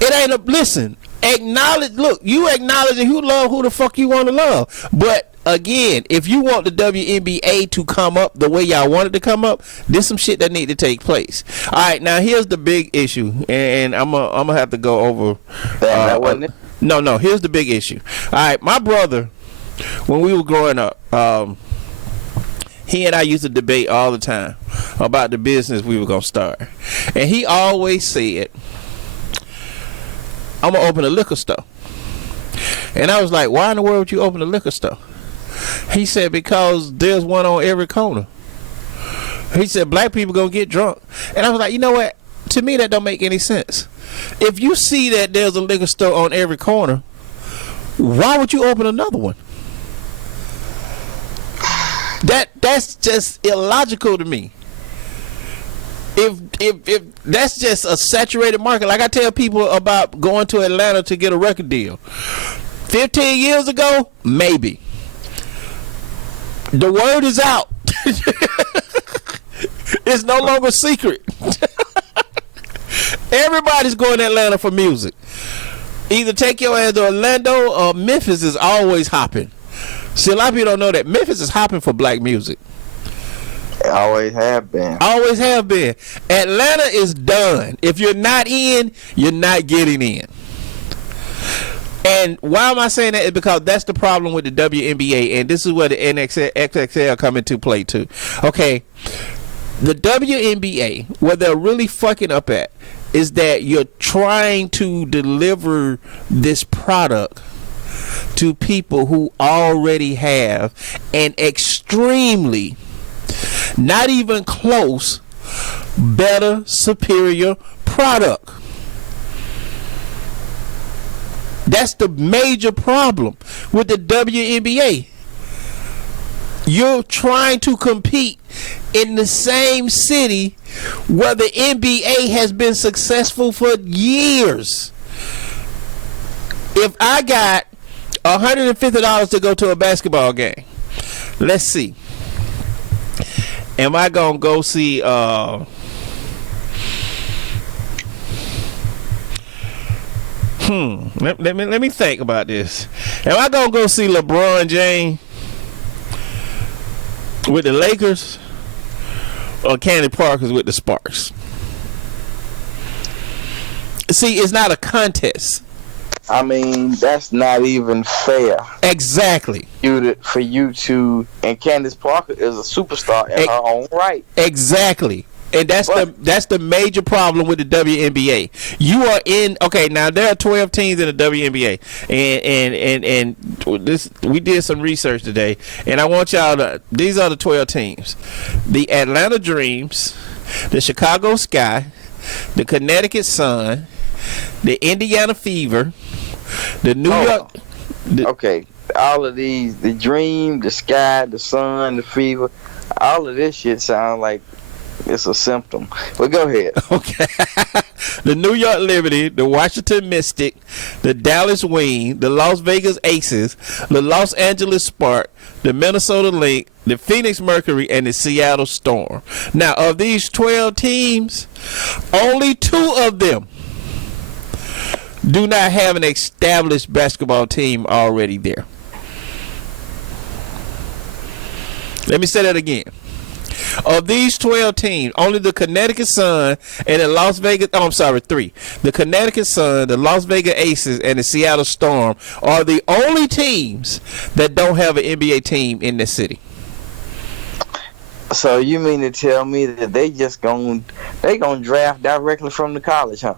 It ain't listen, acknowledge, look, you acknowledge and you love who the fuck you want to love. But again, if you want the WNBA to come up the way y'all want it to come up, there's some shit that need to take place. All right, now here's the big issue, and I'm gonna have to go over. That wasn't it? No. Here's the big issue. All right, my brother, when we were growing up, he and I used to debate all the time about the business we were gonna start, and he always said, "I'm gonna open a liquor store." And I was like, "Why in the world would you open a liquor store?" He said, "Because there's one on every corner." He said, "Black people gonna get drunk." And I was like, you know what? To me, that don't make any sense. If you see that there's a liquor store on every corner, why would you open another one? That's just illogical to me. If that's just a saturated market, like I tell people about going to Atlanta to get a record deal. 15 years ago, maybe. The word is out. It's no longer secret. Everybody's going to Atlanta for music. Either take your ass to Orlando or Memphis is always hopping. See, a lot of people don't know that Memphis is hopping for black music. They always have been. Always have been. Atlanta is done. If you're not in, you're not getting in. And why am I saying that? Is because that's the problem with the WNBA, and this is where the XXL come into play too. Okay, the WNBA, where they're really fucking up at, is that you're trying to deliver this product to people who already have an extremely, not even close, better, superior product. That's the major problem with the WNBA. You're trying to compete in the same city where the NBA has been successful for years. If I got $150 to go to a basketball game, let's see. Am I gonna go see let me think about this. Am I gonna go see LeBron James with the Lakers or Candy Parkers with the Sparks? See, it's not a contest. I mean, that's not even fair. Exactly. For you to, and Candace Parker is a superstar in her own right. Exactly. And that's the major problem with the WNBA. You are in, okay, now there are 12 teams in the WNBA, and this, we did some research today, and I want y'all to, these are the 12 teams: the Atlanta Dreams, the Chicago Sky, the Connecticut Sun, the Indiana Fever, the New York. Okay, all of these, the Dream, the Sky, the Sun, the Fever, all of this shit sounds like it's a symptom. But go ahead. Okay. The New York Liberty, the Washington Mystic, the Dallas Wing, the Las Vegas Aces, the Los Angeles Spark, the Minnesota Lynx, the Phoenix Mercury, and the Seattle Storm. Now, of these 12 teams, only 2 of them do not have an established basketball team already there. Let me say that again. Of these 12 teams, only the Connecticut Sun and the Las Vegas, 3. The Connecticut Sun, the Las Vegas Aces, and the Seattle Storm are the only teams that don't have an NBA team in the city. So you mean to tell me that they gonna draft directly from the college, huh?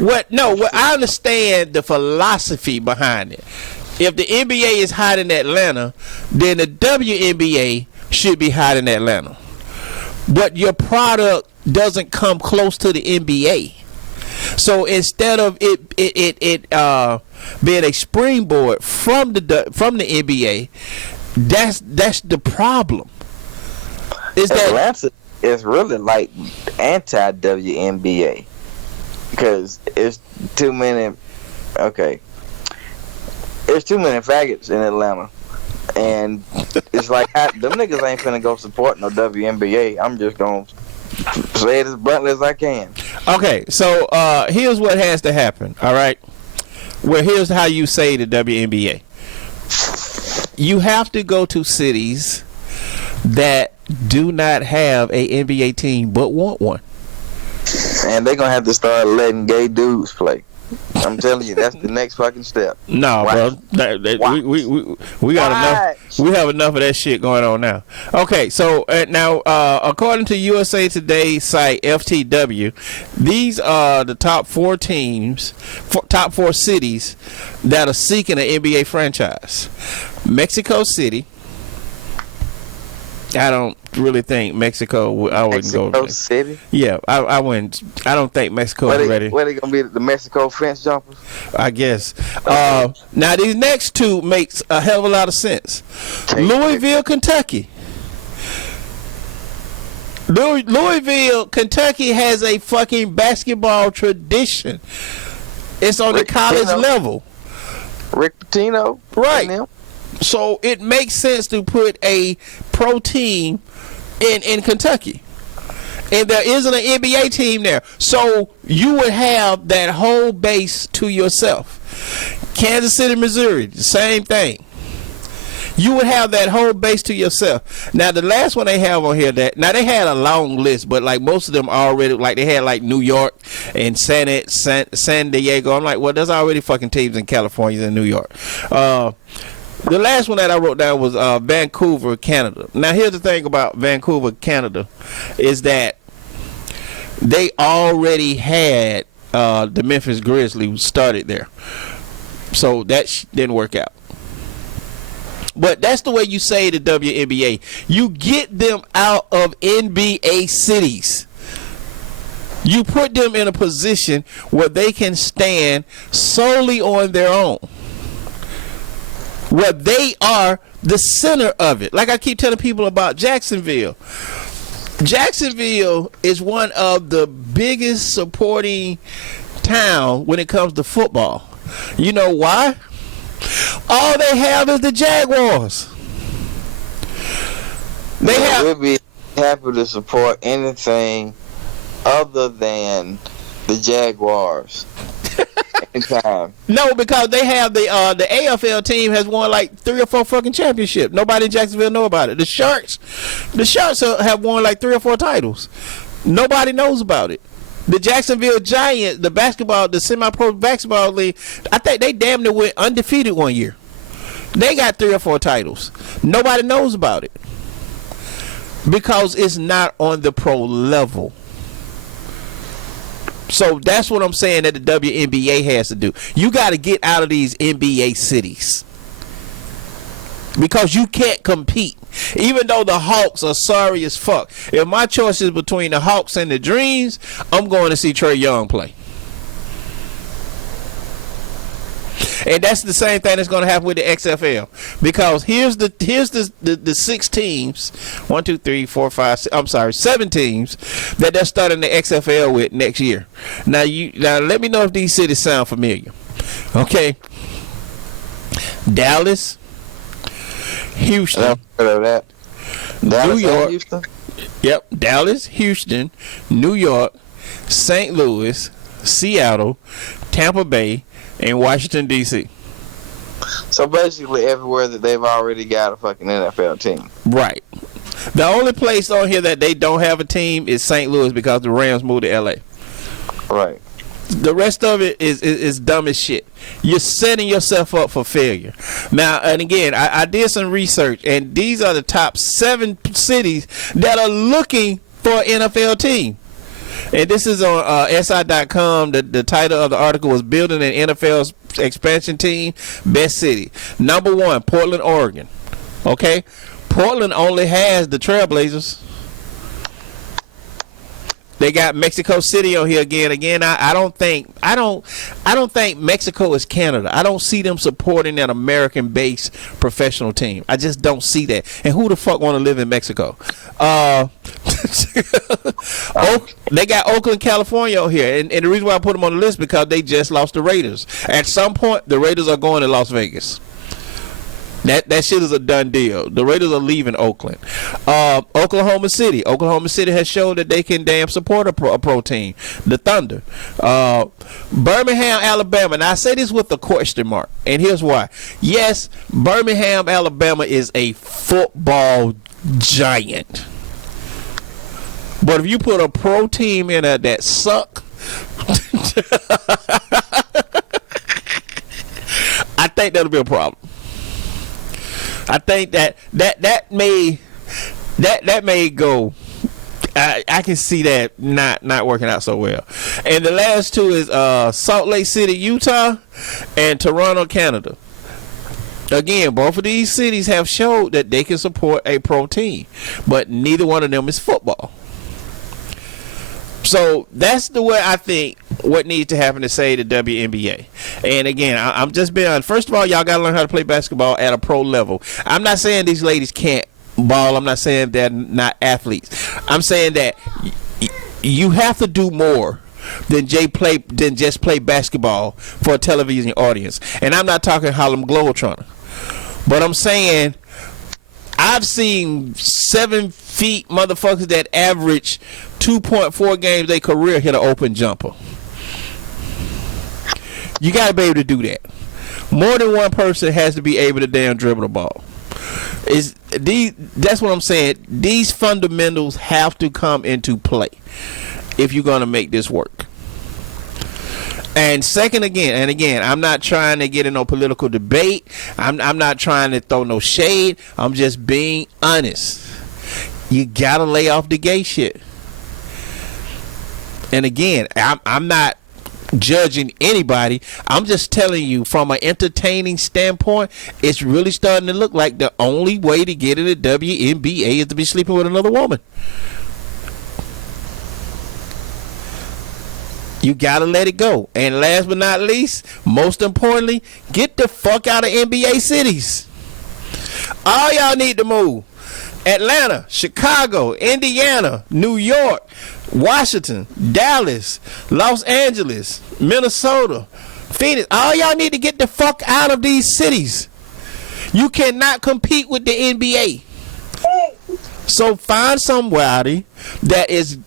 I understand the philosophy behind it. If the NBA is hot in Atlanta, then the WNBA should be hot in Atlanta. But your product doesn't come close to the NBA. So instead of it being a springboard from the NBA, that's the problem. Is that Atlanta is really like anti-WNBA because it's too many. Okay, there's too many faggots in Atlanta. And it's like, them niggas ain't finna go support no WNBA. I'm just gonna say it as bluntly as I can. Okay, so here's what has to happen, all right? Well, here's how you say the WNBA. you have to go to cities that do not have a NBA team but want one. And they're gonna have to start letting gay dudes play. I'm telling you, that's the next fucking step. No, bro. We got enough. We have enough of that shit going on now. Okay, so now, according to USA Today's site FTW, these are the top 4 teams, top 4 cities that are seeking an NBA franchise. Mexico City. I don't really think Mexico. I wouldn't go. Mexico City. Yeah, I wouldn't. I don't think Mexico is ready. Where they gonna be? The Mexico French jumpers? I guess. Now these next 2 makes a hell of a lot of sense. Louisville, Kentucky. Louisville, Kentucky has a fucking basketball tradition. It's on the college level. Rick Pitino, right? So it makes sense to put a pro team in Kentucky. And there isn't an NBA team there. So you would have that whole base to yourself. Kansas City, Missouri, the same thing. You would have that whole base to yourself. Now the last one they have on here, now they had a long list, but like most of them already, like they had like New York and San Diego. I'm like, well, there's already fucking teams in California and New York. The last one that I wrote down was Vancouver, Canada. Now, here's the thing about Vancouver, Canada, is that they already had the Memphis Grizzlies started there. So that didn't work out. But that's the way you say the WNBA. You get them out of NBA cities. You put them in a position where they can stand solely on their own. Where they are the center of it. Like I keep telling people about Jacksonville. Jacksonville is one of the biggest supporting town when it comes to football. You know why? All they have is the Jaguars. We'll be happy to support anything other than the Jaguars. Time. No, because they have the AFL team has won like 3 or 4 fucking championships. Nobody in Jacksonville know about it. The Sharks have won like 3 or 4 titles. Nobody knows about it. The Jacksonville Giants, the semi-pro basketball league, I think they damn near went undefeated one year. They got 3 or 4 titles. Nobody knows about it because it's not on the pro level. So that's what I'm saying that the WNBA has to do. You got to get out of these NBA cities because you can't compete. Even though the Hawks are sorry as fuck. If my choice is between the Hawks and the Dreams, I'm going to see Trae Young play. And that's the same thing that's going to happen with the XFL, because here's the 6 teams, 1, 2, 3, 4, 5, 6, I'm sorry, 7 teams that they're starting the XFL with next year. Now let me know if these cities sound familiar. Okay, Dallas, Houston, that. New York, Houston? Yep, Dallas, Houston, New York, St. Louis, Seattle, Tampa Bay, and Washington, D.C. So basically everywhere that they've already got a fucking NFL team. Right. The only place on here that they don't have a team is St. Louis because the Rams moved to L.A. Right. The rest of it is dumb as shit. You're setting yourself up for failure. Now, and again, I did some research, and these are the top 7 cities that are looking for an NFL team. And this is on SI.com. The title of the article was Building an NFL's Expansion Team, Best City. Number 1, Portland, Oregon. Okay? Portland only has the Trailblazers. They got Mexico City on here again. I don't think Mexico is Canada. I don't see them supporting an American-based professional team. I just don't see that. And who the fuck want to live in Mexico? They got Oakland, California on here, and the reason why I put them on the list because they just lost the Raiders. At some point, the Raiders are going to Las Vegas. That shit is a done deal. The Raiders are leaving Oakland. Oklahoma City has showed that they can damn support a pro team. The Thunder. Birmingham, Alabama. And I say this with a question mark, and here's why. Yes, Birmingham, Alabama is a football giant. But if you put a pro team in there that suck, I think that'll be a problem. I think that may go. I can see that not working out so well. And the last two is Salt Lake City, Utah, and Toronto, Canada. Again, both of these cities have showed that they can support a pro team, but neither one of them is football. So that's the way I think what needs to happen to save the WNBA. And again, I'm just being honest. First of all, y'all got to learn how to play basketball at a pro level. I'm not saying these ladies can't ball. I'm not saying they're not athletes. I'm saying that you have to do more than just play basketball for a television audience. And I'm not talking Harlem Globetrotter. But I'm saying I've seen 7 feet motherfuckers that average 2.4 games their career hit an open jumper. You got to be able to do that. More than one person has to be able to damn dribble the ball. That's what I'm saying. These fundamentals have to come into play if you're going to make this work. And second, again, I'm not trying to get in no political debate. I'm not trying to throw no shade. I'm just being honest. You gotta lay off the gay shit. And again, I'm not judging anybody. I'm just telling you from an entertaining standpoint, it's really starting to look like the only way to get in the WNBA is to be sleeping with another woman. You gotta let it go. And last but not least, most importantly, get the fuck out of NBA cities. All y'all need to move. Atlanta, Chicago, Indiana, New York, Washington, Dallas, Los Angeles, Minnesota, Phoenix. All y'all need to get the fuck out of these cities. You cannot compete with the NBA. So find somebody that is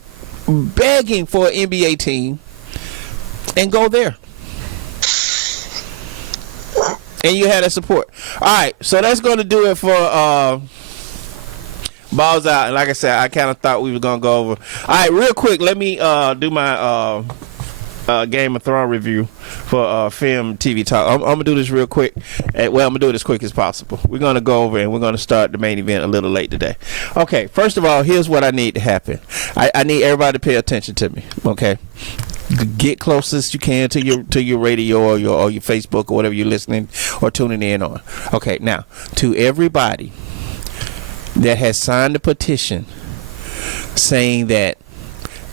begging for an NBA team and go there. And you have that support. Alright, so that's going to do it for Balls Out. And like I said, I kind of thought we were going to go over. Alright, real quick, let me do my Game of Thrones review for film TV talk. I'm going to do this real quick. Well, I'm going to do it as quick as possible. We're going to go over and we're going to start the main event a little late today. Okay, first of all, here's what I need to happen. I need everybody to pay attention to me, okay? Get closest you can to your radio or your Facebook or whatever you're listening or tuning in on. Okay, now to everybody that has signed the petition saying that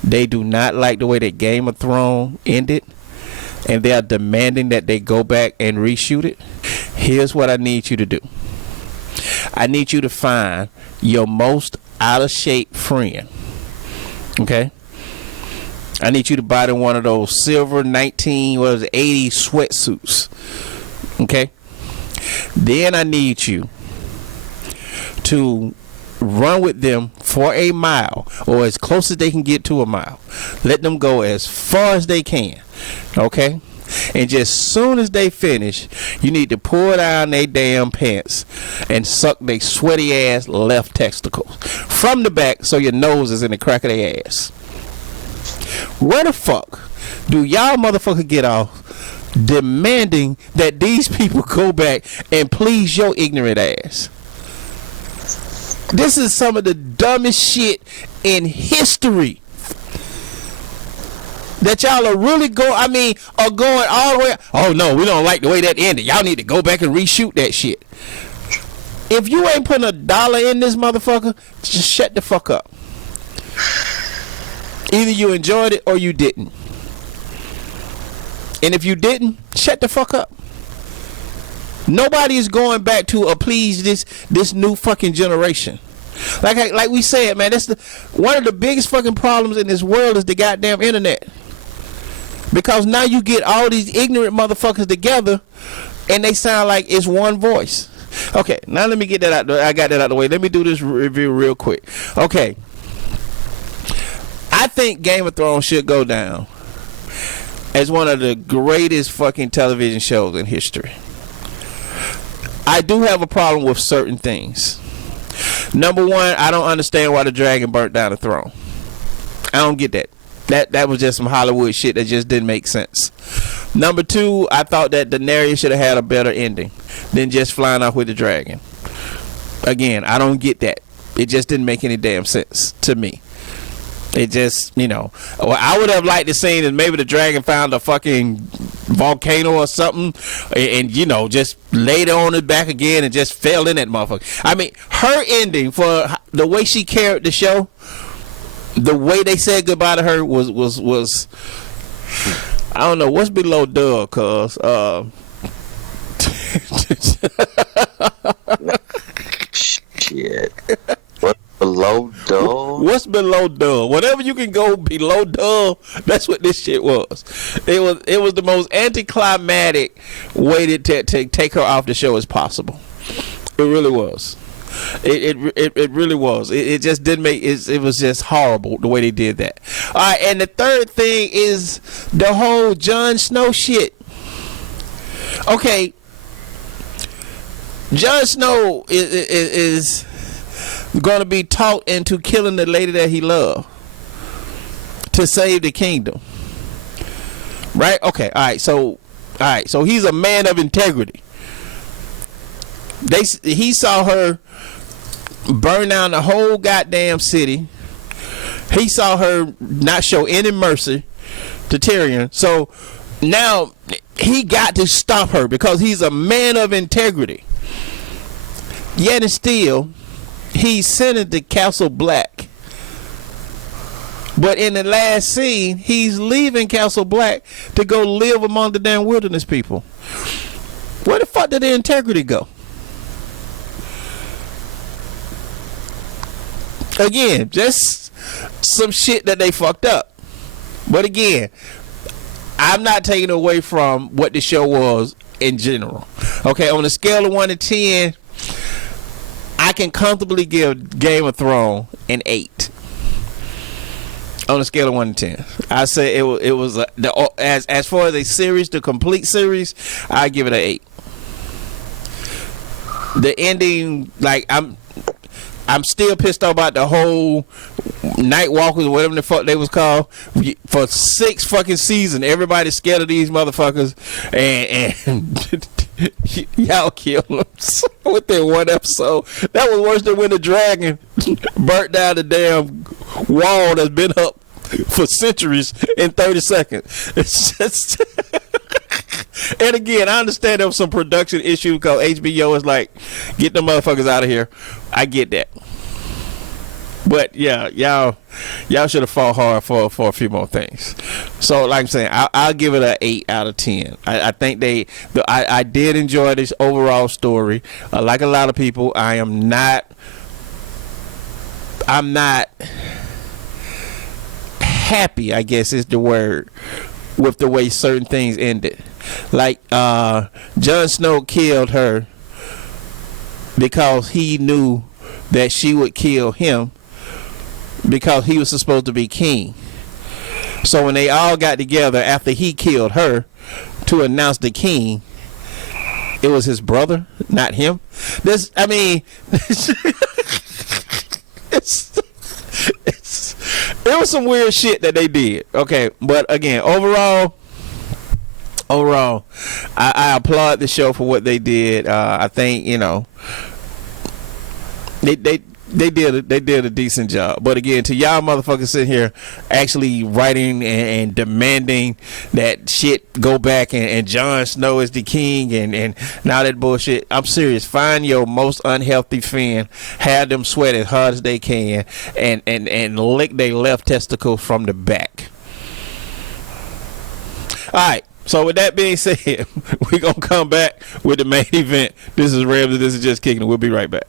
they do not like the way that Game of Thrones ended and they are demanding that they go back and reshoot it, here's what I need you to do. I need you to find your most out of shape friend. Okay? I need you to buy them one of those silver 80 sweatsuits. Okay? Then I need you to run with them for a mile or as close as they can get to a mile. Let them go as far as they can. Okay? And just soon as they finish, you need to pull down their damn pants and suck their sweaty ass left testicles from the back so your nose is in the crack of their ass. Where the fuck do y'all motherfucker get off demanding that these people go back and please your ignorant ass? This is some of the dumbest shit in history. That y'all are really are going all the way. Oh no, we don't like the way that ended. Y'all need to go back and reshoot that shit. If you ain't putting $1 in this motherfucker, just shut the fuck up. Either you enjoyed it or you didn't. And if you didn't, shut the fuck up. Nobody is going back to appease this new fucking generation. Like we said, man, that's one of the biggest fucking problems in this world is the goddamn internet. Because now you get all these ignorant motherfuckers together and they sound like it's one voice. Okay, now let me get that out. I got that out of the way. Let me do this review real quick. Okay, I think Game of Thrones should go down as one of the greatest fucking television shows in history. I do have a problem with certain things. Number one, I don't understand why the dragon burnt down the throne. I don't get that. That was just some Hollywood shit that just didn't make sense. Number two, I thought that Daenerys should have had a better ending than just flying off with the dragon. Again, I don't get that. It just didn't make any damn sense to me. It just, well, I would have liked to see that maybe the dragon found a fucking volcano or something and just laid it on it back again and just fell in that motherfucker. I mean, her ending, for the way she carried the show, the way they said goodbye to her was I don't know what's below Doug, cuz Shit. What below Doug? What's below Doug? Whatever you can go below Doug, that's what this shit was. It was the most anticlimactic way to take her off the show as possible. It really was. It really was. It just didn't make it was just horrible the way they did that. All right, and the third thing is the whole Jon Snow shit. Okay, Jon Snow is going to be talked into killing the lady that he loved to save the kingdom. Right? Okay. All right. So he's a man of integrity. He saw her burn down the whole goddamn city. He saw her not show any mercy to Tyrion. So now he got to stop her because he's a man of integrity. Yet and still, he sent to Castle Black. But in the last scene, he's leaving Castle Black to go live among the damn wilderness people. Where the fuck did the integrity go? Again, just some shit that they fucked up. But again, I'm not taking away from what the show was in general. Okay, on a scale of 1 to 10, I can comfortably give Game of Thrones an 8. On a scale of 1 to 10, I say it was as far as a series, the complete series, I give it an 8. The ending, like I'm still pissed off about the whole Night Walkers or whatever the fuck they was called. For 6 fucking seasons, everybody's scared of these motherfuckers, and y'all killed them within one episode. That was worse than when the dragon burnt down the damn wall that's been up for centuries in 30 seconds. It's just and again, I understand there was some production issue because HBO is like, get the motherfuckers out of here. I get that. But yeah, y'all should have fought hard for a few more things. So like I'm saying, I'll give it an 8 out of 10. I think I did enjoy this overall story. Like a lot of people, I'm not happy, I guess is the word, with the way certain things ended. Like Jon Snow killed her because he knew that she would kill him because he was supposed to be king. So when they all got together after he killed her to announce the king, it was his brother, not him. It was some weird shit that they did. Okay, but again, overall, I applaud the show for what they did. I think they did a decent job. But again, to y'all motherfuckers sitting here actually writing and demanding that shit go back and Jon Snow is the king and now that bullshit, I'm serious. Find your most unhealthy fan, have them sweat as hard as they can and lick their left testicle from the back. Alright, so with that being said, we're gonna come back with the main event. This is Ramsey, this is Just Kicking It. We'll be right back.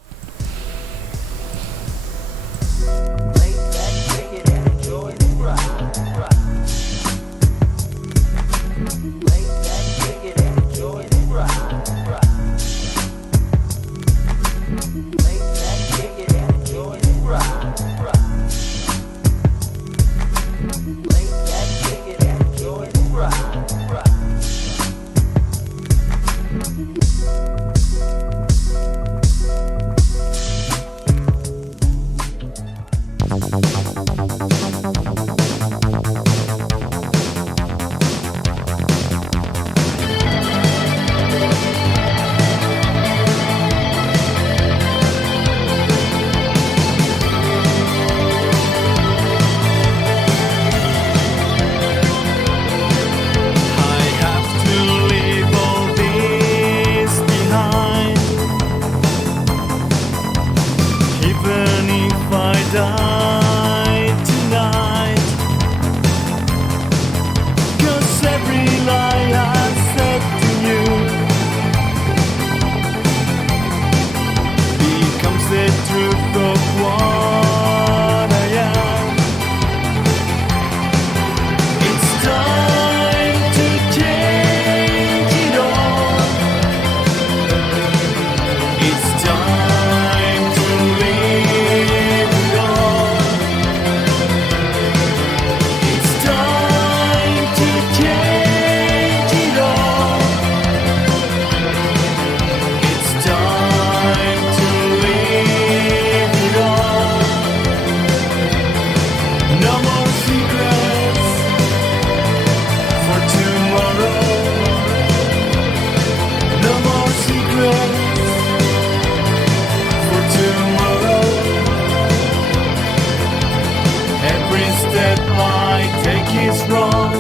I take is wrong.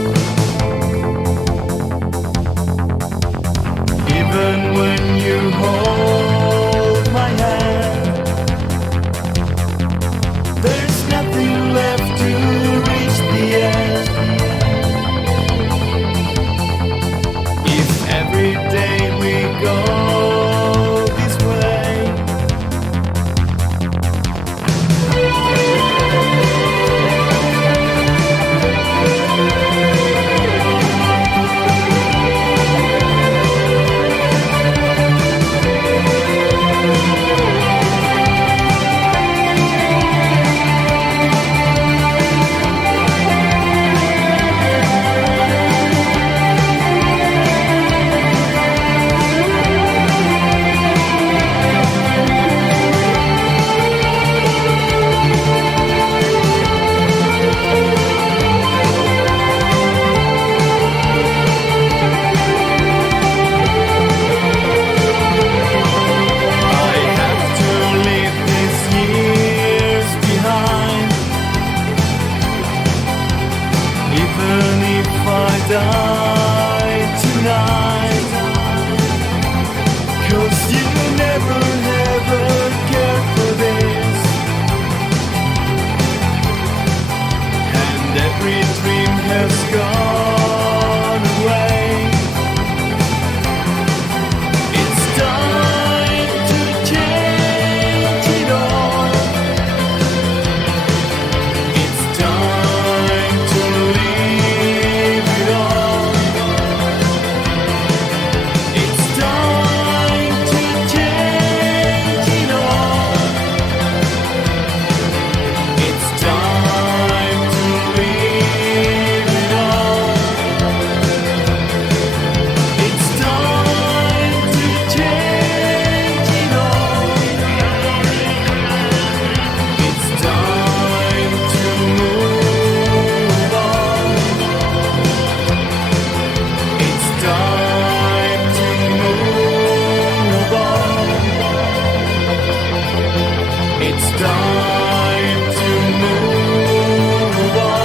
Even when you hold my hand, there's nothing left to reach the end. If every day we go this way, I have to leave these years behind. Even if I die tonight, 'cause you never ever cared for this, and every dream has gone away. It's time to change it all. It's time to leave it all. It's time to change it all. It's time to leave it all. It's time to change it all. It's time to move on. It's time to move on. It's time to move on.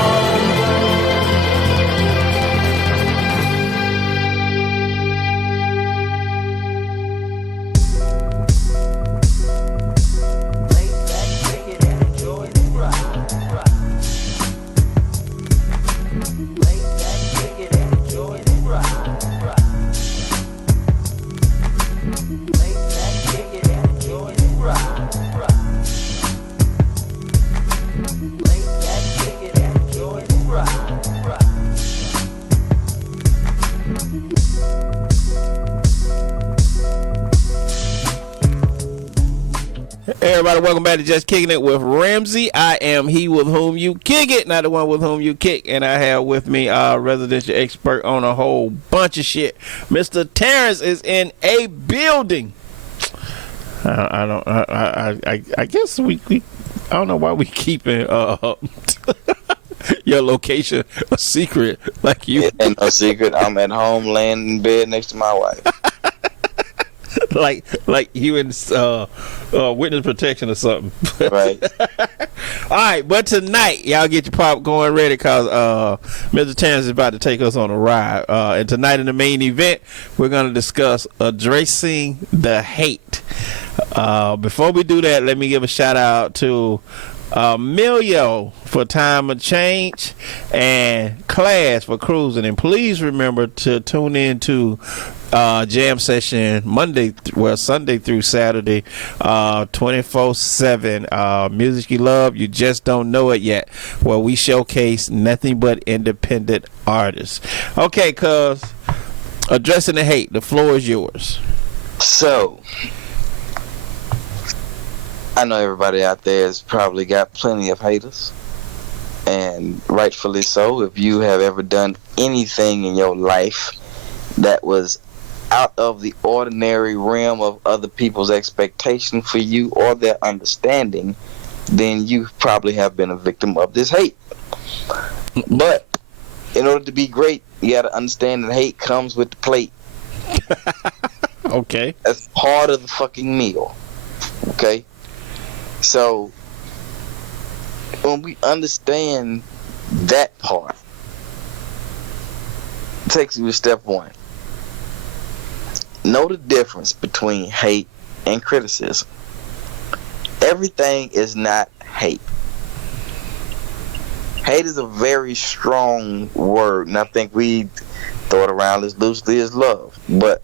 Everybody, welcome back to Just Kicking It with Ramsey. I am he with whom you kick it, not the one with whom you kick. And I have with me our residential expert on a whole bunch of shit. Mr. Terrence is in a building. I guess we I don't know why we keeping your location a secret like you. It ain't no secret. I'm at home laying in bed next to my wife. like you in witness protection or something. Right. All right, but tonight y'all get your popcorn ready because Mr. Terrence is about to take us on a ride. And tonight in the main event, we're going to discuss addressing the hate. Before we do that, let me give a shout out to Emilio for Time of Change and Class for Cruising. And please remember to tune in to jam session Sunday through Saturday, 24/7. Music you love, you just don't know it yet. Where we showcase nothing but independent artists. Okay, cuz addressing the hate, the floor is yours. So, I know everybody out there has probably got plenty of haters, and rightfully so. If you have ever done anything in your life that was out of the ordinary realm of other people's expectation for you or their understanding, then you probably have been a victim of this hate. But in order to be great, you got to understand that hate comes with the plate. Okay. That's part of the fucking meal. Okay? So, when we understand that part takes you to step one. Know the difference between hate and criticism. Everything is not hate. Hate is a very strong word, and I think we throw it around as loosely as love. But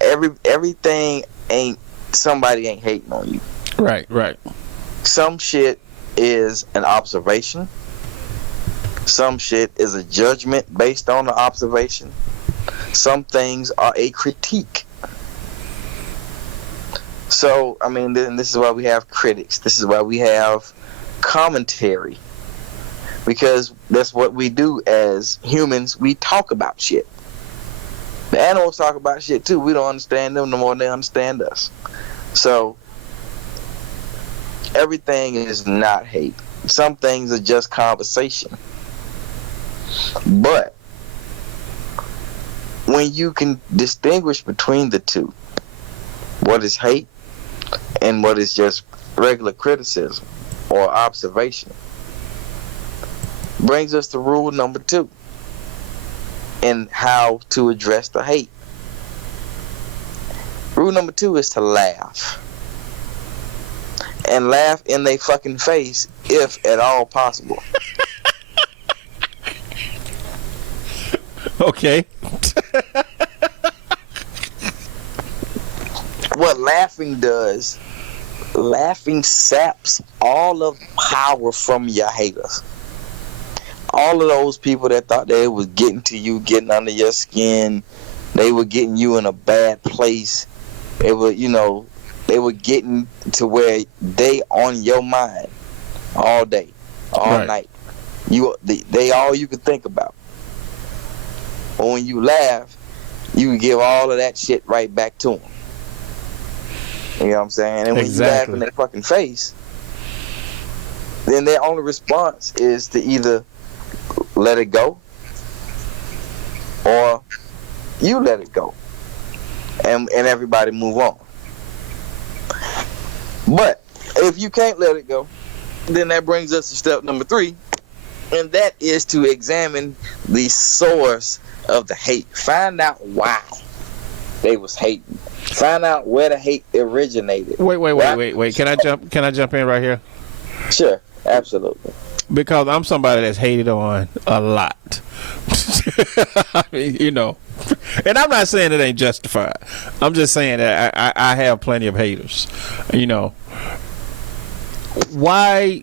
everything ain't, somebody ain't hating on you. Right. Some shit is an observation. Some shit is a judgment based on the observation. Some things are a critique. So, I mean, this is why we have critics. This is why we have commentary. Because that's what we do as humans. We talk about shit. The animals talk about shit too. We don't understand them no more than they understand us. So, everything is not hate. Some things are just conversation. But when you can distinguish between the two, what is hate and what is just regular criticism or observation, brings us to rule number 2 in how to address the hate. Rule number 2 is to laugh. And laugh in their fucking face if at all possible. Okay. What laughing does, laughing saps all of power from your haters. All of those people that thought they was getting to you, getting under your skin, they were getting you in a bad place. They were, they were getting to where they on your mind all day, all night. They all you could think about. But when you laugh, you can give all of that shit right back to them. You know what I'm saying? And when you laugh in their fucking face, then their only response is to either let it go or you let it go. And everybody move on. But if you can't let it go, then that brings us to step number 3, and that is to examine the source of the hate. Find out why they was hating. Find out where the hate originated. Wait. Can I jump in right here? Sure, absolutely. Because I'm somebody that's hated on a lot. I mean, and I'm not saying it ain't justified. I'm just saying that I have plenty of haters. Why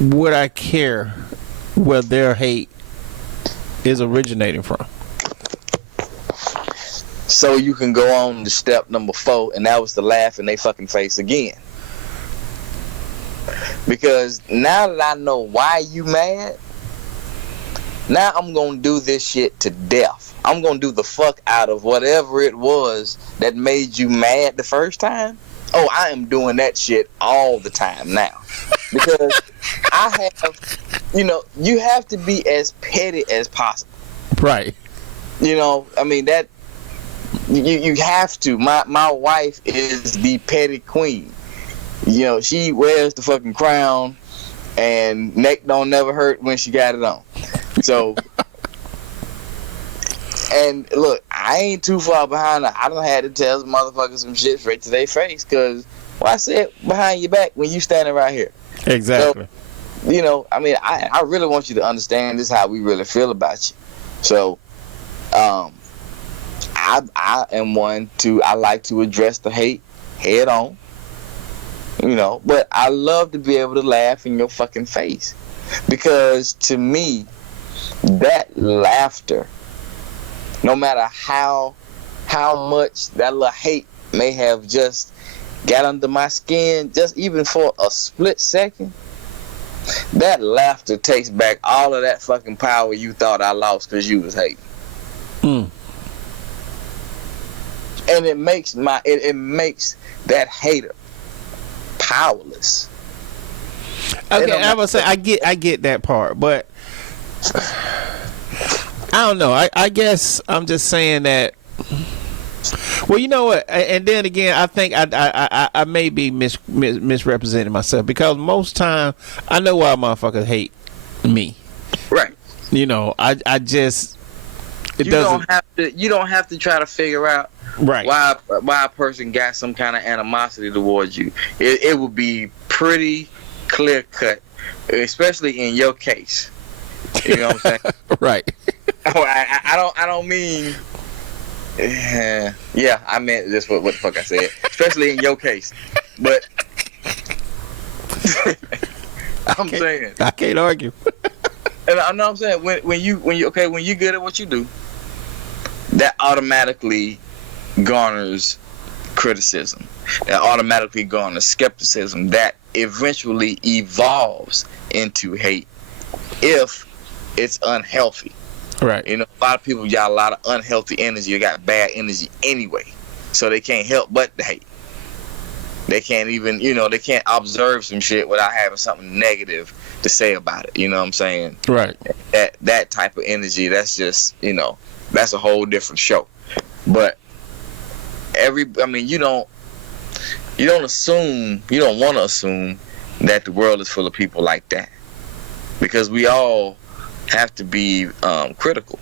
would I care where their hate is originating from? So you can go on to step number 4, and that was to laugh in their fucking face again. Because now that I know why you mad, now I'm gonna do this shit to death. I'm gonna do the fuck out of whatever it was that made you mad the first time. Oh, I am doing that shit all the time now. Because I have, you have to be as petty as possible. Right. I mean, that, you have to. My wife is the petty queen. She wears the fucking crown, and neck don't never hurt when she got it on. So, and look, I ain't too far behind her. I done had to tell some motherfuckers some shit straight to their face, because I said behind your back when you standing right here. Exactly. So, I mean, I really want you to understand this, how we really feel about you. So, I am one I like to address the hate head on. But I love to be able to laugh in your fucking face. Because to me, that laughter, no matter how much that little hate may have just got under my skin, just even for a split second, that laughter takes back all of that fucking power you thought I lost because you was hating. And it makes it makes that hater powerless. Okay, I would say I get that part, but I don't know. I guess I'm just saying that Well, you know what, and then again, I think I may be misrepresenting myself, because most time I know why motherfuckers hate me. Right. You know, I just You don't have to try to figure out right why a person got some kind of animosity towards you. It would be pretty clear cut, especially in your case. You know what I'm saying? right. I don't mean. Yeah, I meant just what the fuck I said, especially in your case. But I'm saying I can't argue. And I know what I'm saying, when you good at what you do, that automatically garners criticism. That automatically garners skepticism. That eventually evolves into hate if it's unhealthy. Right. You know, a lot of people got a lot of unhealthy energy. They got bad energy anyway, so they can't help but to hate. They can't even, they can't observe some shit without having something negative to say about it. You know what I'm saying? Right. That type of energy, that's just, that's a whole different show. But you don't want to assume that the world is full of people like that, because we all have to be critical.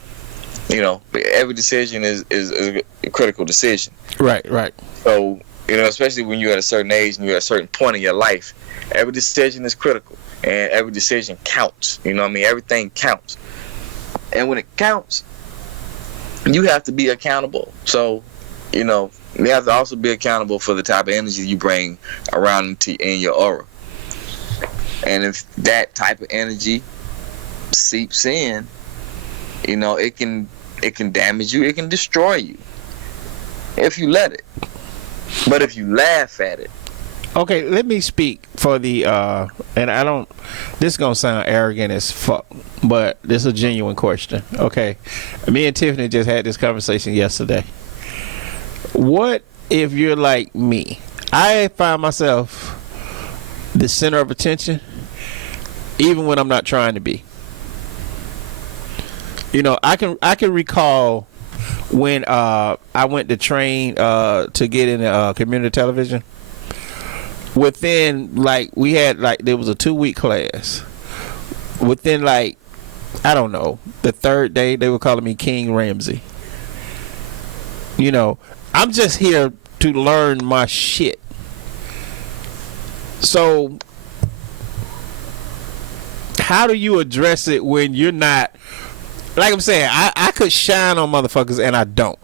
Every decision is a critical decision. Right. So, especially when you're at a certain age and you're at a certain point in your life, every decision is critical and every decision counts. You know what I mean? Everything counts. And when it counts, you have to be accountable. So, you have to also be accountable for the type of energy you bring around in your aura. And if that type of energy seeps in, it can damage you, it can destroy you if you let it. But if you laugh at it. Okay, let me speak for the and this is gonna sound arrogant as fuck, but this is a genuine question. Okay, me and Tiffany just had this conversation yesterday. What if you're like me? I find myself the center of attention even when I'm not trying to be. I can recall when I went to train to get in community television. Within we had there was a 2-week class. Within I don't know, the third day they were calling me King Ramsey. I'm just here to learn my shit. So how do you address it when you're not, like I'm saying, I could shine on motherfuckers and I don't.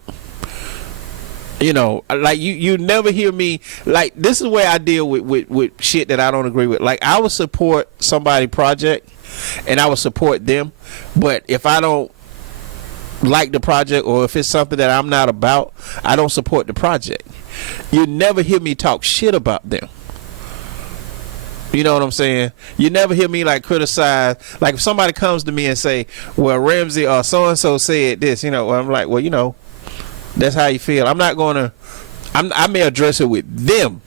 You never hear me, this is the way I deal with shit that I don't agree with. I would support somebody's project and I would support them, but if I don't like the project or if it's something that I'm not about, I don't support the project. You never hear me talk shit about them. You know what I'm saying? You never hear me criticize. If somebody comes to me and say, well, Ramsey or so-and-so said this, I'm like, well, that's how you feel. I'm not going to, I may address it with them,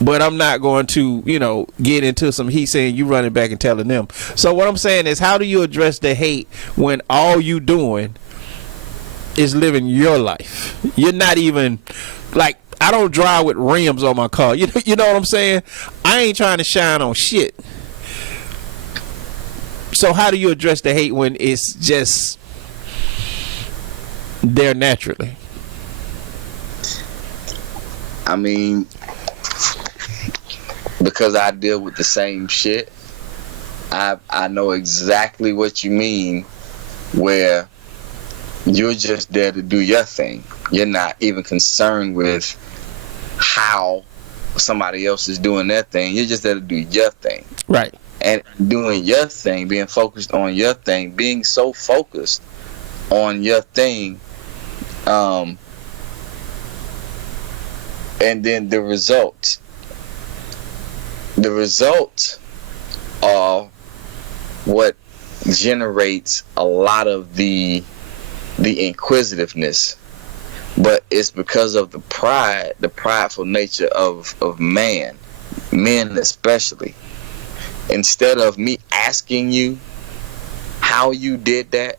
but I'm not going to, get into some he saying you running back and telling them. So what I'm saying is, how do you address the hate when all you doing is living your life? You're not even, I don't drive with rims on my car. You know what I'm saying? I ain't trying to shine on shit. So how do you address the hate when it's just there naturally? I mean, because I deal with the same shit, I know exactly what you mean, where you're just there to do your thing. You're not even concerned with how somebody else is doing their thing. You're just there to do your thing. Right. And doing your thing, being focused on your thing, being so focused on your thing, and then the results are what generates a lot of the inquisitiveness. But it's because of the prideful nature of men especially. Instead of me asking you how you did that,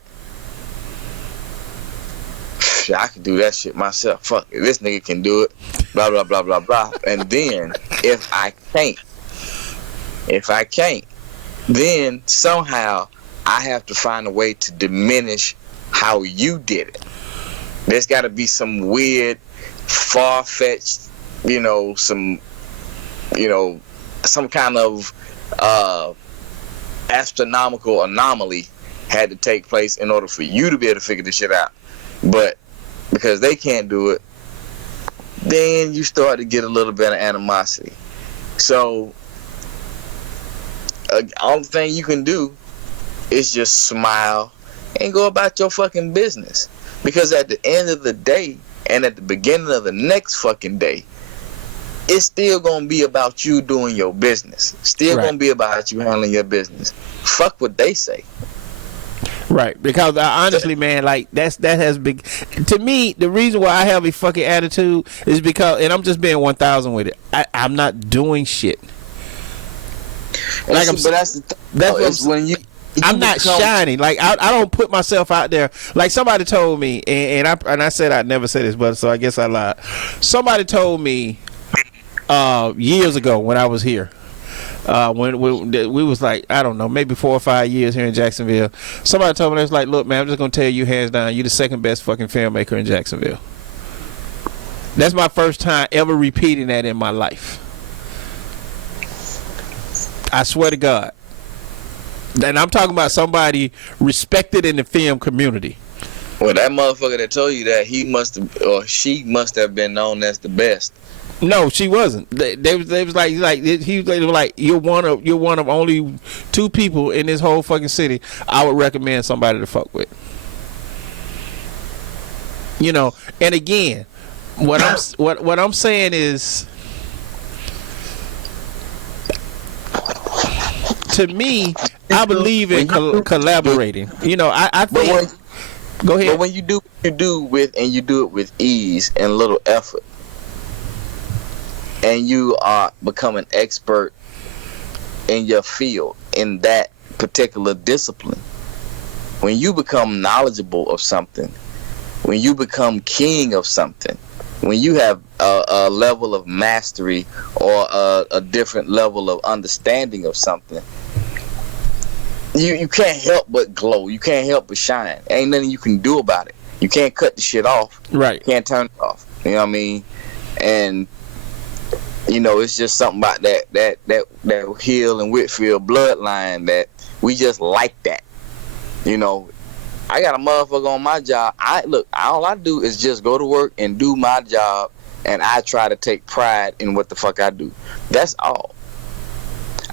shit, I can do that shit myself. Fuck it, this nigga can do it. Blah blah blah blah blah. And then if I can't, then somehow I have to find a way to diminish how you did it. There's got to be some weird, far-fetched, some kind of astronomical anomaly had to take place in order for you to be able to figure this shit out. But because they can't do it, then you start to get a little bit of animosity. So all the thing you can do is just smile and go about your fucking business. Because at the end of the day, and at the beginning of the next fucking day, it's still gonna be about you doing your business. Still gonna be about you handling your business. Fuck what they say. Right, because honestly, man, like that has been, to me, the reason why I have a fucking attitude is because, and I'm just being 1,000 with it. I'm not doing shit. Like that's when you I'm not shining. Like I don't put myself out there. Like somebody told me, and I said I'd never say this, but so I guess I lied. Somebody told me years ago when I was here. When we was like, I don't know, maybe 4 or 5 years here in Jacksonville. Somebody told me, they was like, look, man, I'm just gonna tell you hands down, you're the second best fucking filmmaker in Jacksonville. That's my first time ever repeating that in my life. I swear to God. And I'm talking about somebody respected in the film community. Well, that motherfucker that told you that, he must have, or she must have been known as the best. No, she wasn't. They was like he was like you're one of only 2 people in this whole fucking city I would recommend somebody to fuck with. And again, what I'm saying is, to me, I believe in collaborating. I think. Go ahead. But when you do it with ease and little effort, and you are become an expert in your field, in that particular discipline, when you become knowledgeable of something, when you become king of something, when you have a level of mastery or a different level of understanding of something, you can't help but glow. You can't help but shine. Ain't nothing you can do about it. You can't cut the shit off. Right. You can't turn it off. You know what I mean? And it's just something about that Hill and Whitfield bloodline that we just like that. I got a motherfucker on my job. All I do is just go to work and do my job, and I try to take pride in what the fuck I do. That's all.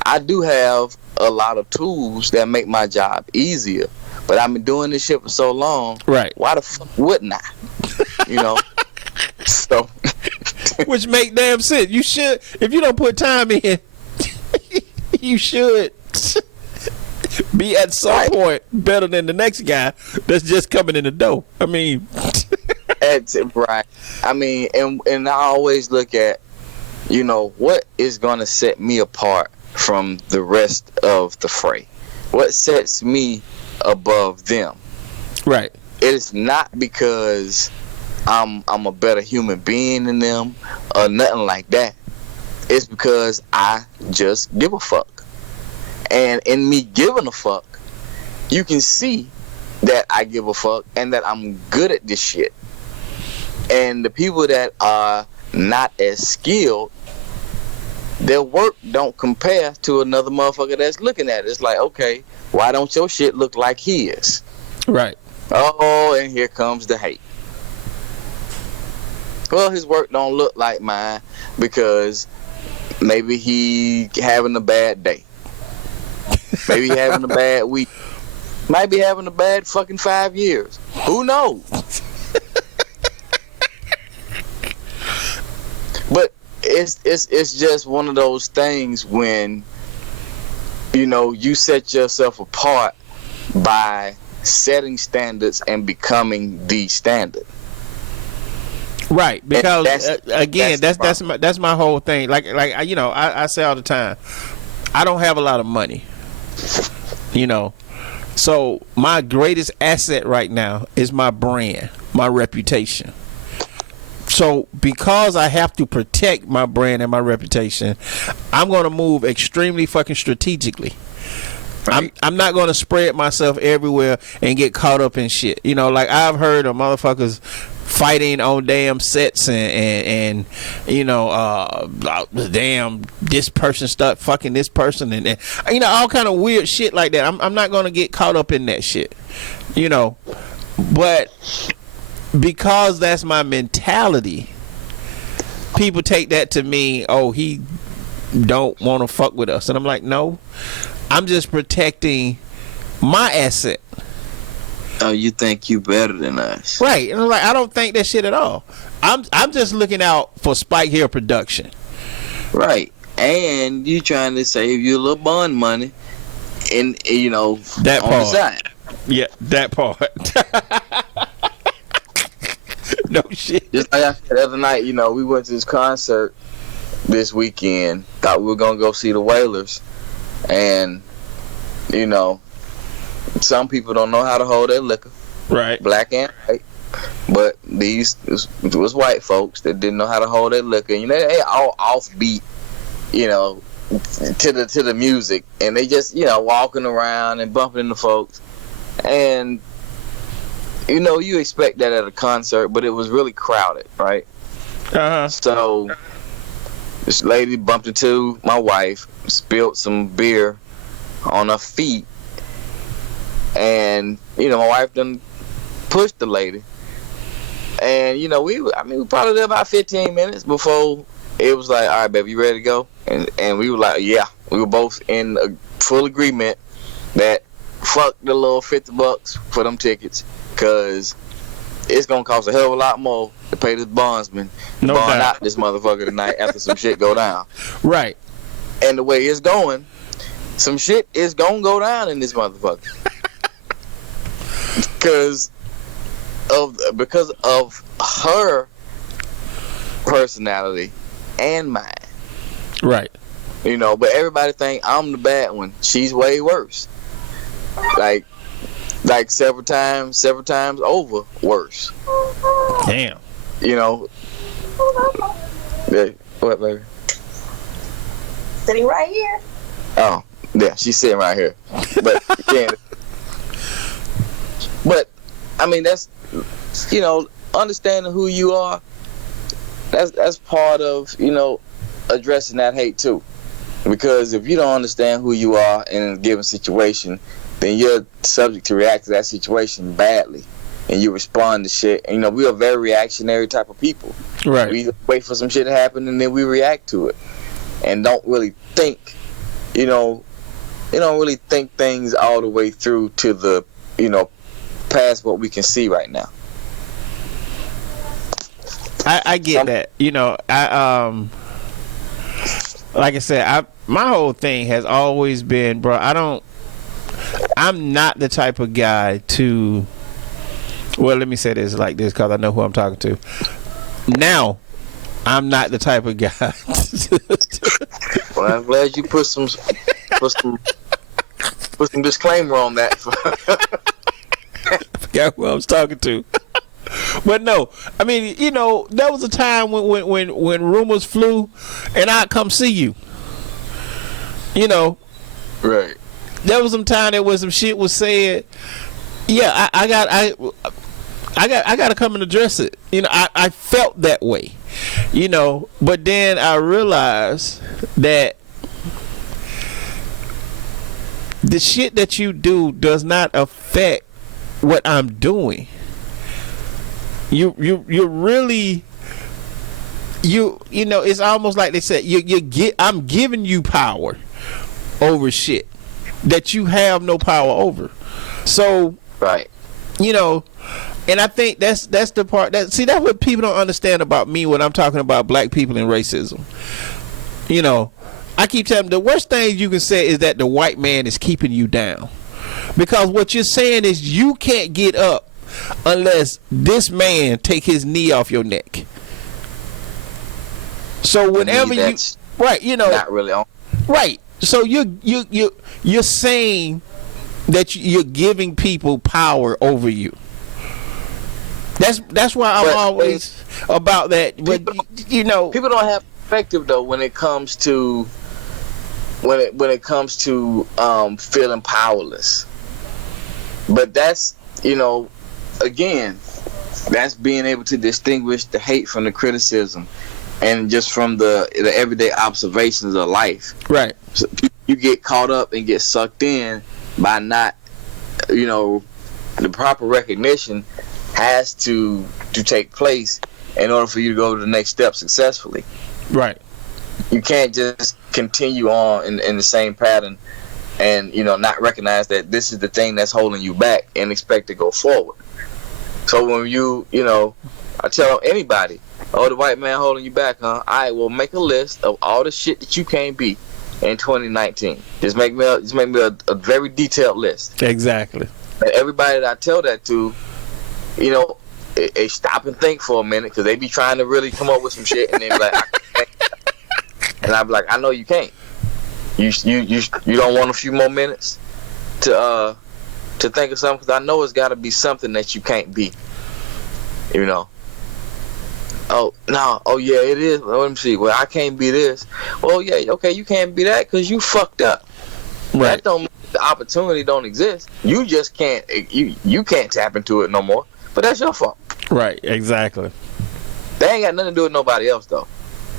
I do have a lot of tools that make my job easier, but I've been doing this shit for so long. Right. Why the fuck wouldn't I? So. Which make damn sense. You should, if you don't put time in, you should be at some point better than the next guy that's just coming in the door. I mean, right. I mean, and I always look at, what is going to set me apart from the rest of the fray? What sets me above them? Right. It's not because I'm a better human being than them or nothing like that. It's because I just give a fuck. And in me giving a fuck, you can see that I give a fuck and that I'm good at this shit. And the people that are not as skilled, their work don't compare to another motherfucker that's looking at it. It's like, okay, why don't your shit look like his? Right. Oh, and here comes the hate. Well, his work don't look like mine because maybe he having a bad day. Maybe having a bad week. Might be having a bad fucking 5 years. Who knows? But it's just one of those things when you set yourself apart by setting standards and becoming the standard. Right, because that's my whole thing. Like I say all the time, I don't have a lot of money. So my greatest asset right now is my brand, my reputation. So because I have to protect my brand and my reputation, I'm going to move extremely fucking strategically. Right. I'm not going to spread myself everywhere and get caught up in shit. You know, like I've heard of motherfuckers fighting on damn sets and you know, damn, this person start fucking this person and you know, all kind of weird shit like that. I'm not going to get caught up in that shit, you know, but because that's my mentality, people take that to mean, oh, he don't want to fuck with us. And I'm like, no, I'm just protecting my asset. Oh, you think you better than us? Right. And I'm like, I don't think that shit at all. I'm just looking out for Spike Hill production. Right. And you trying to save you a little bond money and you know, That on part. the side. Yeah, that part. No shit. Just like I said the other night, you know, we went to this concert this weekend. Thought we were gonna go see the Wailers, and you know, some people don't know how to hold their liquor, Right. black and white. But these was white folks that didn't know how to hold their liquor. You know, they all offbeat, you know, to the music, and they just, you know, walking around and bumping into folks, and you know, you expect that at a concert, but it was really crowded, right? Uh-huh. So this lady bumped into my wife, spilled some beer on her feet, and you know, my wife done pushed the lady, and you know, we probably there about 15 minutes before it was like, all right, baby, you ready to go? And we were like, yeah. We were both in a full agreement that fuck the little $50 for them tickets, cause it's gonna cost a hell of a lot more to pay this bondsman to No bond doubt. out this motherfucker tonight after some shit go down. Right. And the way it's going, some shit is gonna go down in this motherfucker. because of her personality and mine. Right. You know, but everybody think I'm the bad one. She's way worse. Like several times over worse. Damn. You know. Yeah, what, baby? Sitting right here. Oh, yeah, she's sitting right here. But again, but I mean, that's, you know, understanding who you are. That's part of, you know, addressing that hate too. Because if you don't understand who you are in a given situation, then you're subject to react to that situation badly, and you respond to shit. And, you know, we are very reactionary type of people. Right. We wait for some shit to happen and then we react to it, and don't really think. You know, you don't really think things all the way through to the, you know, past what we can see right now. I get that. You know, like I said, my whole thing has always been, bro, I'm not the type of guy to, well, let me say this like this because I know who I'm talking to. Now, I'm not the type of guy. Well, I'm glad you put some disclaimer on that. I forgot who I was talking to. But no, I mean, you know, there was a time when rumors flew, and I'd come see you. You know, Right. there was some time that was some shit was said. Yeah, I got to come and address it. You know, I felt that way. You know, but then I realized that the shit that you do does not affect what I'm doing. You really, you know, it's almost like they said, I'm giving you power over shit that you have no power over. So, Right. you know, and I think that's the part that's what people don't understand about me when I'm talking about black people and racism. You know, I keep telling them the worst thing you can say is that the white man is keeping you down, because what you're saying is you can't get up unless this man take his knee off your neck. So whenever you, That's right, you know, not really on. right. So you're saying that you're giving people power over you. That's why I'm always about that. But you know, people don't have perspective though when it comes to feeling powerless. But that's, you know, again, that's being able to distinguish the hate from the criticism, and just from the everyday observations of life. Right. So you get caught up and get sucked in by not, you know, the proper recognition has to take place in order for you to go to the next step successfully. Right. You can't just continue on in the same pattern and, you know, not recognize that this is the thing that's holding you back and expect to go forward. So when you know, I tell anybody, oh, the white man holding you back, huh? All right, well, make a list of all the shit that you can't be in 2019. Just make me a very detailed list. Exactly. And everybody that I tell that to, you know, they stop and think for a minute, because they be trying to really come up with some shit, and they be like, I can't. And I be like, I know you can't. You don't want a few more minutes to think of something, because I know it's got to be something that you can't be. You know. Oh no. Oh yeah, it is. Let me see. Well, I can't be this. Well, yeah. Okay, you can't be that because you fucked up. Right. That don't mean the opportunity don't exist. You just can't. You can't tap into it no more. But that's your fault. Right. Exactly. They ain't got nothing to do with nobody else though.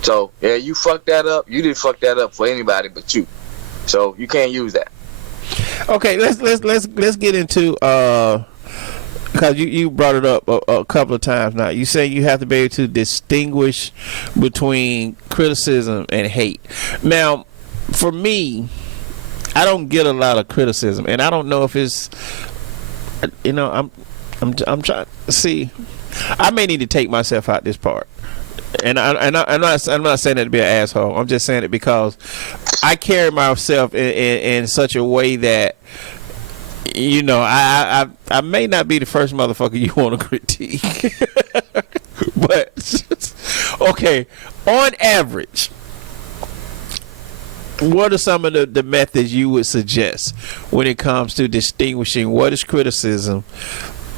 So yeah, you fucked that up. You didn't fuck that up for anybody but you. So you can't use that. Okay, let's get into because you brought it up a couple of times now. You say you have to be able to distinguish between criticism and hate. Now, for me, I don't get a lot of criticism, and I don't know if it's, you know, I'm trying to see. I may need to take myself out this part. And I'm not saying that to be an asshole. I'm just saying it because I carry myself in such a way that, you know, I may not be the first motherfucker you want to critique. But okay, on average, what are some of the methods you would suggest when it comes to distinguishing what is criticism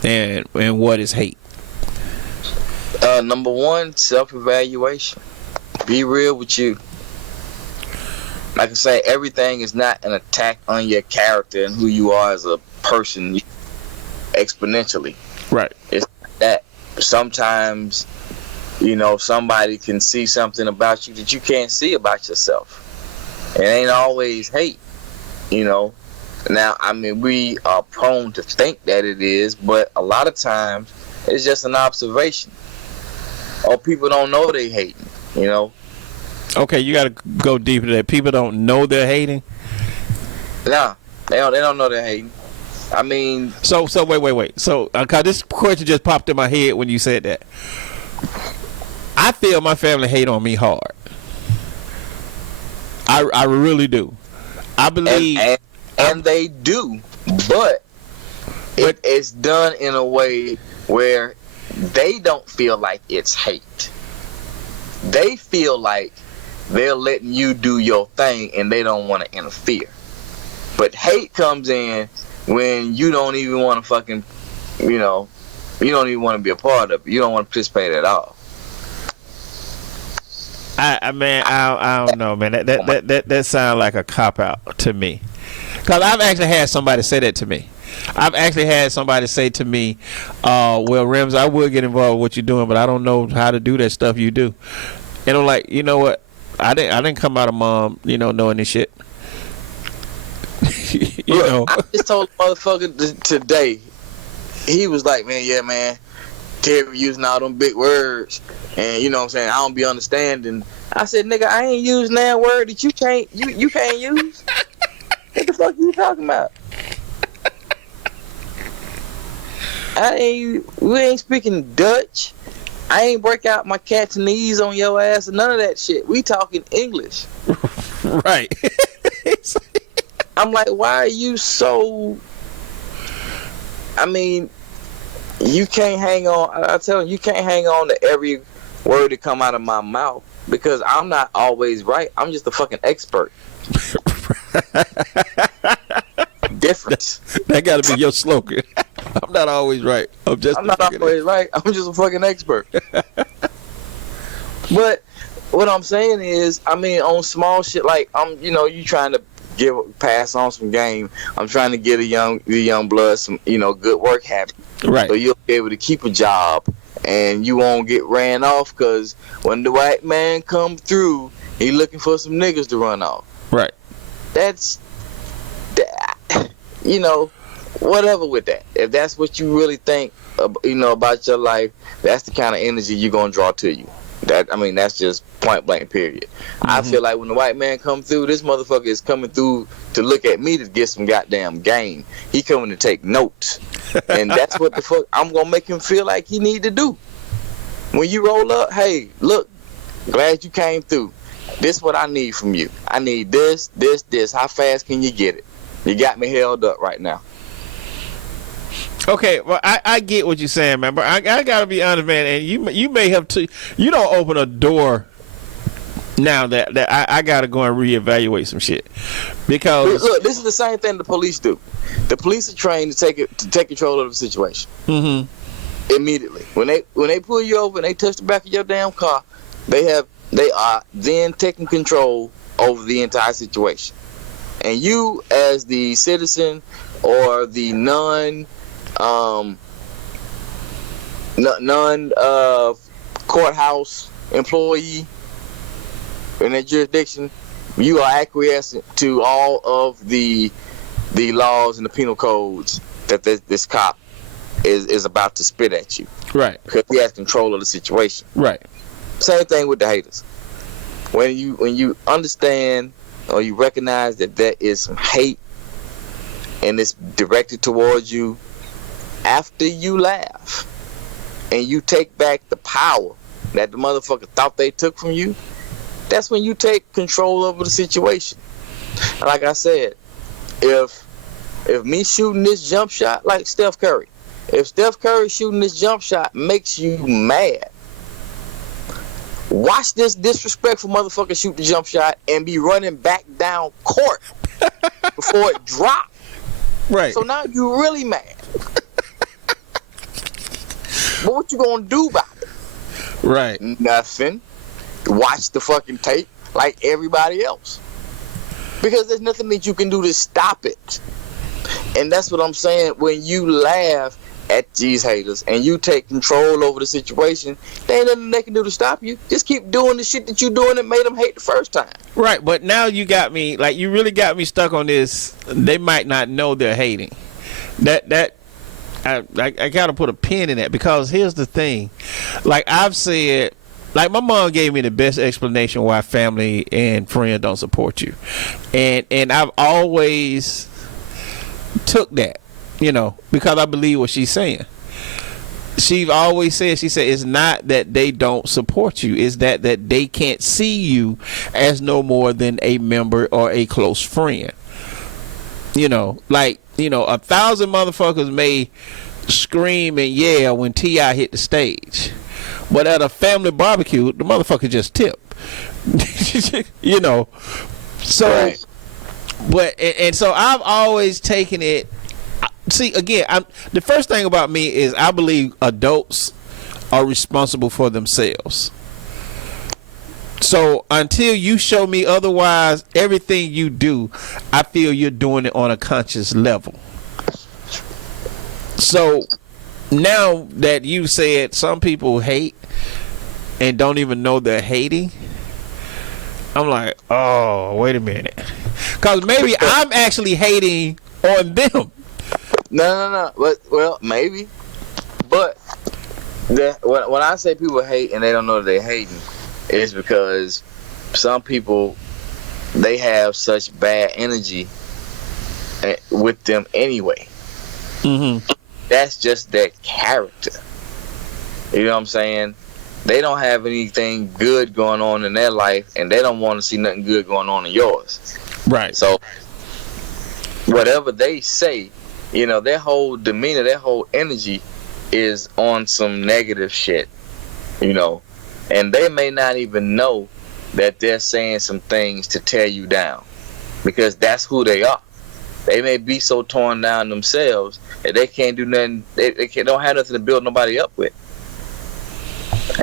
and what is hate? Number one, self-evaluation. Be real with you. Like I say, everything is not an attack on your character and who you are as a person exponentially. Right. It's that sometimes, you know, somebody can see something about you that you can't see about yourself. It ain't always hate, you know. Now, I mean, we are prone to think that it is, but a lot of times it's just an observation. Or people don't know they hating, you know. Okay, you got to go deeper to that. People don't know they're hating. Nah, they don't know they're hating. I mean, so wait. So, cause this question just popped in my head when you said that. I feel my family hate on me hard. I really do. I believe, and they do, but it's done in a way where they don't feel like it's hate. They feel like they're letting you do your thing and they don't want to interfere. But hate comes in when you don't even want to fucking, you know, you don't even want to be a part of it. You don't want to participate at all. I don't know, man. That sounds like a cop out to me. Cause I've actually had somebody say that to me. I've actually had somebody say to me, well, Rems, I would get involved with what you're doing, but I don't know how to do that stuff you do. And I'm like, you know what? I didn't come out of mom, you know, knowing this shit. You know. I just told the motherfucker today, he was like, man, Terry using all them big words, and you know what I'm saying, I don't be understanding. I said, nigga, I ain't using that word that you can't use. What the fuck are you talking about? We ain't speaking Dutch. I ain't break out my Cantonese on your ass and none of that shit. We talking English. Right. I'm like, why are you so... I mean, you can't hang on... I tell you, you can't hang on to every word that come out of my mouth because I'm not always right. I'm just a fucking expert. difference. That got to be your slogan. I'm not always right. I'm not always right. I'm just a fucking expert. But what I'm saying is, I mean, on small shit like you trying to pass on some game. I'm trying to get the young blood some good work habit. Right. So you'll be able to keep a job and you won't get ran off because when the white man come through, he looking for some niggas to run off. Right. That's whatever with that. If that's what you really think about your life, that's the kind of energy you're gonna draw to you. That's just point blank period. I feel like when the white man come through, this motherfucker is coming through to look at me to get some goddamn game. He coming to take notes. And that's what the fuck I'm gonna make him feel like he need to do. When you roll up, hey, look, glad you came through. This what I need from you. I need this. How fast can you get it? You got me held up right now. Okay, well, I get what you're saying, man, but I gotta be honest, man, and you may have to, you don't open a door now that I gotta go and reevaluate some shit, because look, this is the same thing the police do. The police are trained to take control of the situation immediately. When they pull you over and they touch the back of your damn car, they are then taking control over the entire situation, and you as the citizen or the non courthouse employee in that jurisdiction, you are acquiescent to all of the laws and the penal codes that this cop is about to spit at you. Right. Because he has control of the situation. Right. Same thing with the haters. When you understand or you recognize that there is some hate and it's directed towards you, after you laugh and you take back the power that the motherfucker thought they took from you, that's when you take control over the situation. And like I said, if me shooting this jump shot like Steph Curry, if Steph Curry shooting this jump shot makes you mad, watch this disrespectful motherfucker shoot the jump shot and be running back down court before it drops. Right. So now you really mad. But what you gonna do about it? Right. Nothing. Watch the fucking tape like everybody else. Because there's nothing that you can do to stop it. And that's what I'm saying. When you laugh at these haters and you take control over the situation, there ain't nothing they can do to stop you. Just keep doing the shit that you doing that made them hate the first time. Right, but now you got me, like, you really got me stuck on this. They might not know they're hating. I gotta put a pin in that, because here's the thing. Like I've said, like my mom gave me the best explanation why family and friends don't support you, and I've always took that, because I believe what she's saying. She's always said, she said, it's not that they don't support you, it's that they can't see you as no more than a member or a close friend. 1,000 motherfuckers may scream and yell when T.I. hit the stage, but at a family barbecue, the motherfucker just tip. So, right. But and so I've always taken it. See, again, the first thing about me is I believe adults are responsible for themselves. So until you show me otherwise, everything you do, I feel you're doing it on a conscious level. So now that you said some people hate and don't even know they're hating, I'm like, oh, wait a minute. Because maybe I'm actually hating on them. No. Well, maybe. But when I say people hate and they don't know they're hating, it's because some people, they have such bad energy with them anyway. Mm-hmm. That's just their character. You know what I'm saying? They don't have anything good going on in their life, and they don't want to see nothing good going on in yours. Right. So whatever they say, their whole demeanor, their whole energy is on some negative shit, and they may not even know that they're saying some things to tear you down, because that's who they are. they may be so torn down themselves that they can't do nothing. Don't have nothing to build nobody up with.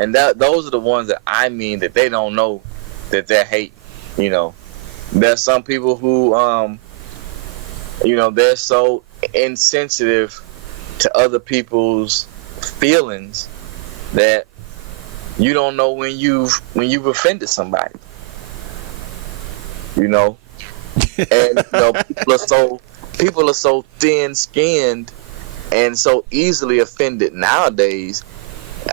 And those are the ones that I mean that they don't know that they're hating. You know, there's some people who, they're so insensitive to other people's feelings that you don't know when you've offended somebody. You know, and people are so thin-skinned and so easily offended nowadays.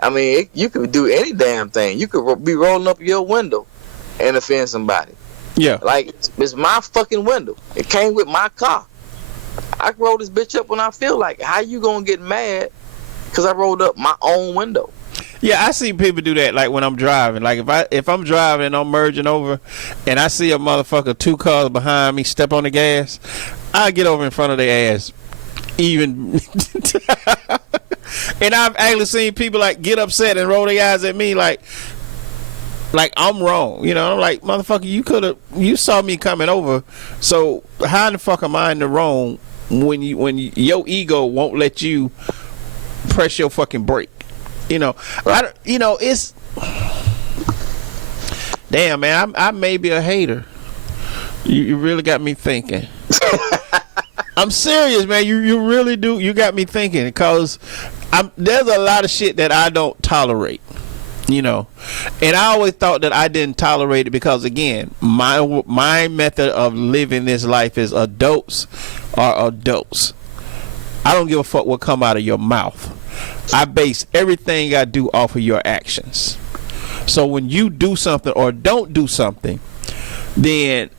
I mean, you could do any damn thing. You could be rolling up your window and offend somebody. Yeah. Like, it's my fucking window. It came with my car. I can roll this bitch up when I feel like it. How you gonna get mad because I rolled up my own window? Yeah, I see people do that. Like when I'm driving. Like if I'm driving and I'm merging over, and I see a motherfucker 2 cars behind me step on the gas, I get over in front of their ass. Even. And I've actually seen people like get upset and roll their eyes at me like I'm wrong. You know, I'm like, motherfucker, you saw me coming over, so how in the fuck am I in the wrong when your ego won't let you press your fucking brake? You know, it's damn, man. I may be a hater. You really got me thinking. I'm serious, man. You really do. You got me thinking because there's a lot of shit that I don't tolerate. You know, and I always thought that I didn't tolerate it because, again, my method of living this life is adults are adults. I don't give a fuck what come out of your mouth. I base everything I do off of your actions. So when you do something or don't do something, then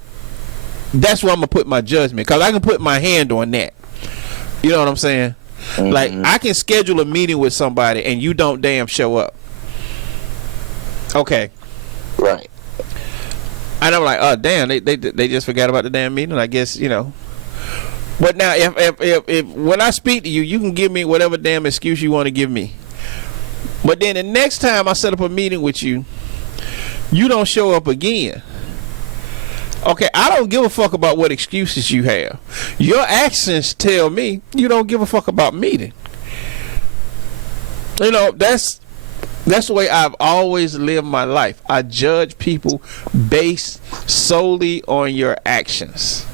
that's where I'm gonna put my judgment, because I can put my hand on that. You know what I'm saying? Mm-hmm. Like, I can schedule a meeting with somebody and you don't damn show up. Okay. Right. And I'm like, oh damn, they just forgot about the damn meeting. I guess, you know. But now, if when I speak to you, you can give me whatever damn excuse you want to give me. But then the next time I set up a meeting with you, you don't show up again. Okay, I don't give a fuck about what excuses you have. Your actions tell me you don't give a fuck about meeting. You know, that's the way I've always lived my life. I judge people based solely on your actions.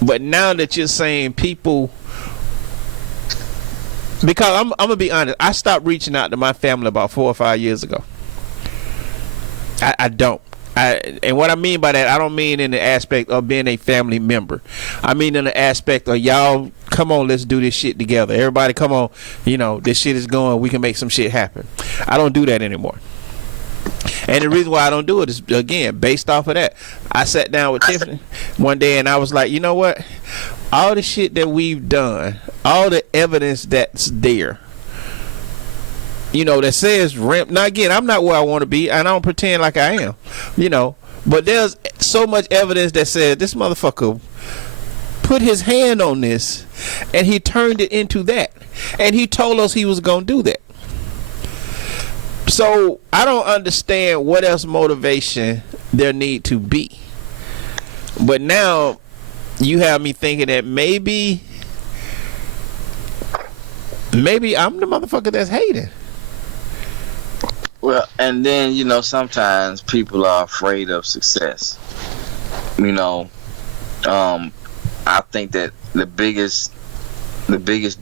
But now that you're saying people, because I'm gonna be honest, I stopped reaching out to my family about 4 or 5 years ago. I don't. And what I mean by that, I don't mean in the aspect of being a family member. I mean in the aspect of, y'all, come on, let's do this shit together. Everybody, come on, you know, this shit is going, we can make some shit happen. I don't do that anymore. And the reason why I don't do it is, again, based off of that. I sat down with Tiffany one day and I was like, you know what? All the shit that we've done, all the evidence that's there, you know, that says ramp. Now, again, I'm not where I want to be, and I don't pretend like I am, you know. But there's so much evidence that says this motherfucker put his hand on this, and he turned it into that. And he told us he was going to do that. So I don't understand what else motivation there need to be. But now you have me thinking that maybe I'm the motherfucker that's hating. Well, and then, you know, sometimes people are afraid of success. You know, I think that the biggest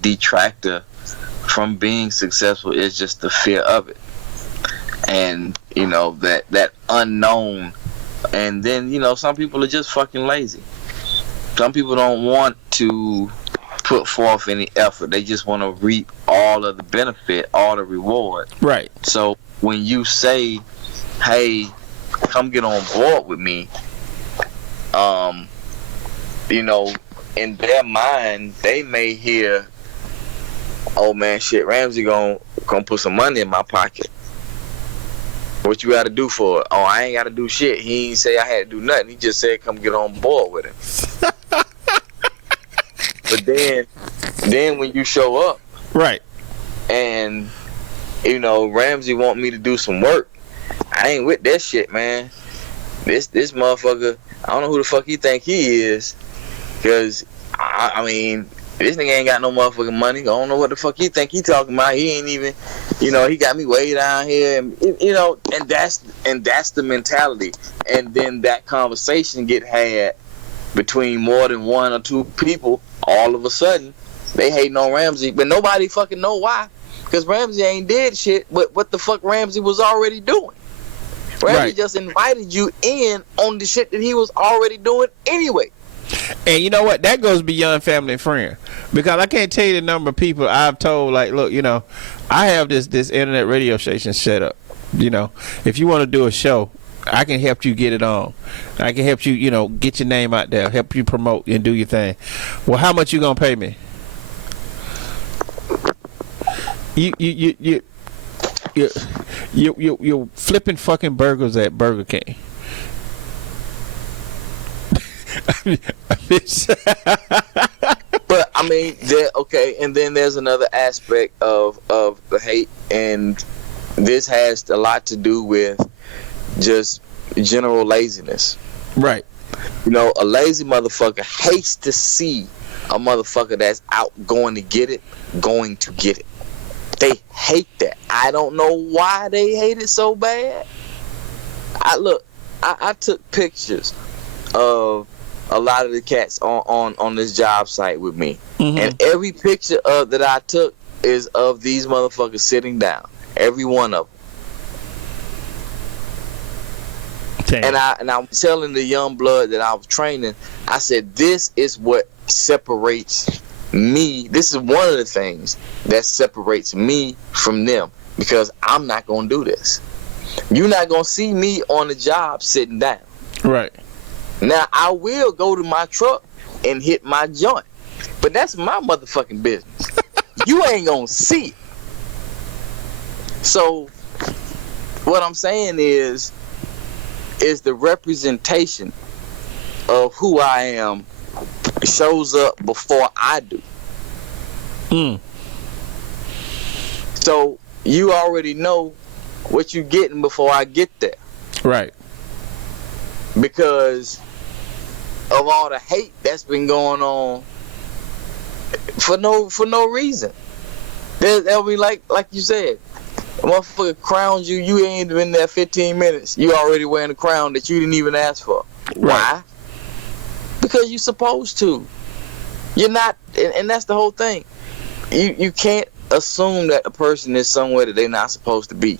detractor from being successful is just the fear of it. And, you know, that unknown. And then, you know, some people are just fucking lazy. Some people don't want to put forth any effort. They just want to reap all of the benefit, all the reward. Right. So when you say, hey, come get on board with me, you know, in their mind, they may hear, oh man, shit, Ramsey gonna put some money in my pocket. What you gotta do for it? Oh, I ain't gotta do shit. He ain't say I had to do nothing. He just said come get on board with him. But then when you show up, right, and you know, Ramsey want me to do some work, I ain't with that shit, man. This motherfucker, I don't know who the fuck he think he is, Cause I mean, this nigga ain't got no motherfucking money. I don't know what the fuck he think he talking about. He ain't even, he got me way down here, and and that's the mentality. And then that conversation get had between more than one or two people. All of a sudden, they hating on Ramsey, but nobody fucking know why. Because Ramsey ain't did shit. But what the fuck Ramsey was already doing? Ramsey just invited you in on the shit that he was already doing anyway. And you know what? That goes beyond family and friend, because I can't tell you the number of people I've told, like, look, I have this internet radio station set up. If you want to do a show, I can help you get it on. I can help you, get your name out there, help you promote and do your thing. Well, how much you gonna pay me? You're flipping fucking burgers at Burger King. But I mean, okay, and then there's another aspect of the hate, and this has a lot to do with just general laziness. Right. A lazy motherfucker hates to see a motherfucker that's out going to get it. They hate that. I don't know why they hate it so bad. I took pictures of a lot of the cats on this job site with me. Mm-hmm. And every picture that I took is of these motherfuckers sitting down. Every one of them. Okay. And I'm telling the young blood that I was training, I said, this is what separates me. This is one of the things that separates me from them, because I'm not going to do this. You're not going to see me on the job sitting down. Right. Now, I will go to my truck and hit my joint, but that's my motherfucking business. You ain't going to see it. So, what I'm saying is the representation of who I am shows up before I do. So, you already know what you're getting before I get there. Right. Because of all the hate that's been going on for no reason. They'll be like you said, a motherfucker crowns you. You ain't been there 15 minutes. You already wearing a crown that you didn't even ask for. Right. Why? Because you're supposed to. You're not, and that's the whole thing. You can't assume that a person is somewhere that they're not supposed to be.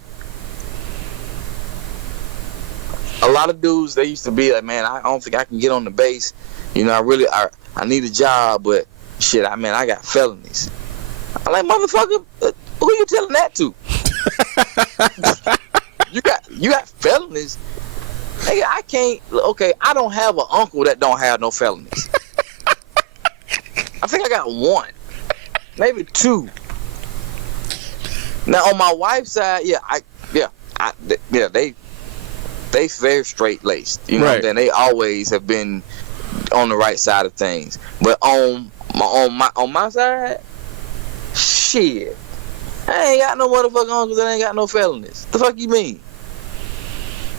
A lot of dudes, they used to be like, man, I don't think I can get on the base. I need a job, but shit, I got felonies. I'm like, motherfucker, who you telling that to? You got felonies? Nigga, I can't. Okay, I don't have an uncle that don't have no felonies. I think I got one, maybe two. Now on my wife's side, they very straight laced. You know what I'm saying? They always have been on the right side of things. But on my side, shit, I ain't got no motherfucking uncles that ain't got no felonies. The fuck you mean?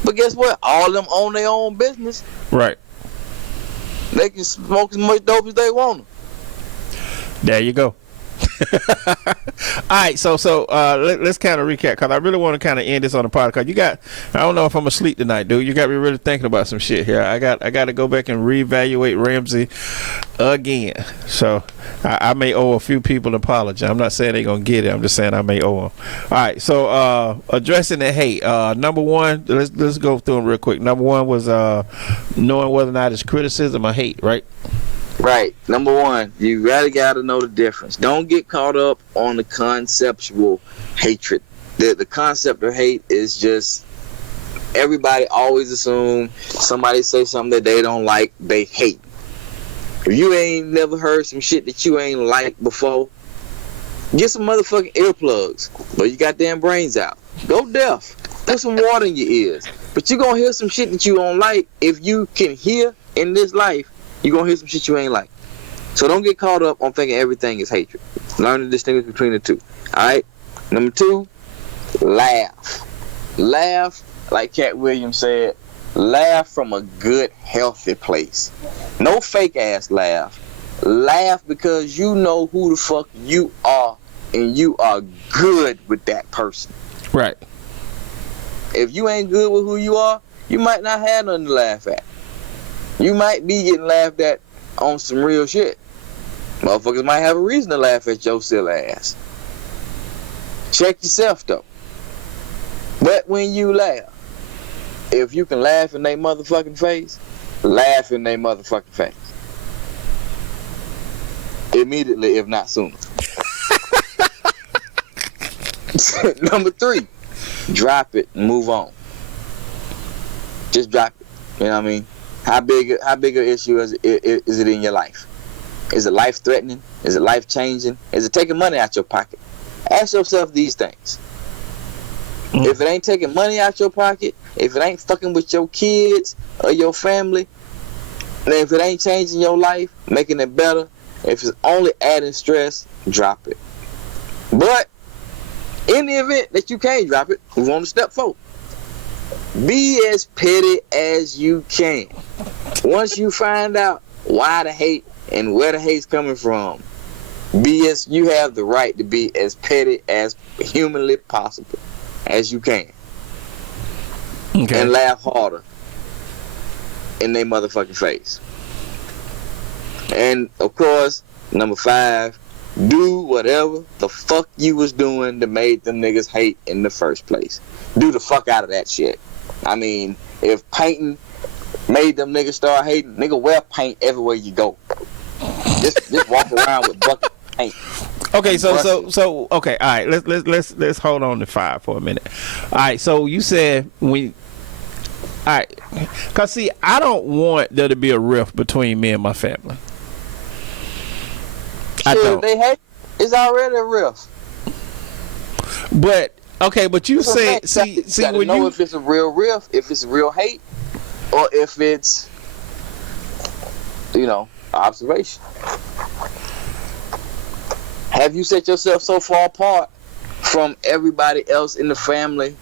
But guess what? All of them own their own business. Right. They can smoke as much dope as they want. There you go. All right, so let's kind of recap, because I really want to kind of end this on the podcast. I don't know if I'm asleep tonight, dude. You got me really thinking about some shit here. I got to go back and reevaluate Ramsey again. So I may owe a few people an apology. I'm not saying they're gonna get it. I'm just saying I may owe them. All right, so addressing the hate. Number one, let's go through them real quick. Number one was knowing whether or not it's criticism or hate, right? Right. Number one, you really got to know the difference. Don't get caught up on the conceptual hatred. The concept of hate is just, everybody always assume somebody say something that they don't like, they hate. If you ain't never heard some shit that you ain't liked before, get some motherfucking earplugs. But you got damn brains out. Go deaf. Put some water in your ears. But you gonna hear some shit that you don't like. If you can hear in this life, you're going to hear some shit you ain't like. So don't get caught up on thinking everything is hatred. Learn to distinguish between the two. Alright? Number two, laugh. Laugh, like Cat Williams said, laugh from a good, healthy place. No fake ass laugh. Laugh because you know who the fuck you are and you are good with that person. Right. If you ain't good with who you are, you might not have nothing to laugh at. You might be getting laughed at on some real shit. Motherfuckers might have a reason to laugh at your silly ass. Check yourself though. But when you laugh, if you can laugh in their motherfucking face, laugh in their motherfucking face. Immediately, if not sooner. Number 3, drop it and move on. Just drop it. You know what I mean? How big an issue is it in your life? Is it life threatening? Is it life changing? Is it taking money out your pocket? Ask yourself these things. If it ain't taking money out your pocket, if it ain't fucking with your kids or your family, and if it ain't changing your life, making it better, if it's only adding stress, drop it. But in the event that you can't drop it, move on to step 4. Be as petty as you can. Once you find out why the hate and where the hate's coming from, you have the right to be as petty as humanly possible as you can. Okay. And laugh harder in their motherfucking face. And of course, number 5, do whatever the fuck you was doing that made them niggas hate in the first place. Do the fuck out of that shit. I mean, if painting made them niggas start hating, nigga, wear paint everywhere you go. Just walk around with bucket paint. Okay, so okay, all right. Let's hold on to 5 for a minute. All right, so you said all right, cause see, I don't want there to be a rift between me and my family. I don't. They hate. It's already a rift. But okay, but you said see when know you if it's a real rift, if it's real hate, or if it's observation. Have you set yourself so far apart from everybody else in the family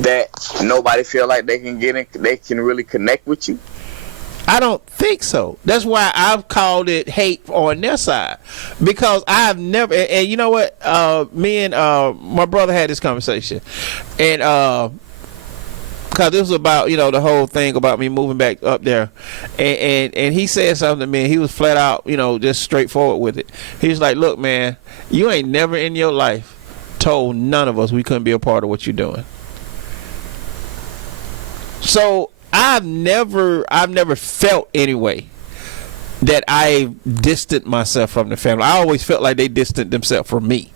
that nobody feel like they can really connect with you? I don't think so. That's why I've called it hate on their side, because I've never. And you know what? Me and my brother had this conversation, and because this was about the whole thing about me moving back up there, and he said something to me. And he was flat out, just straightforward with it. He was like, "Look, man, you ain't never in your life told none of us we couldn't be a part of what you're doing." So I've never felt anyway that I distant myself from the family. I always felt like they distant themselves from me.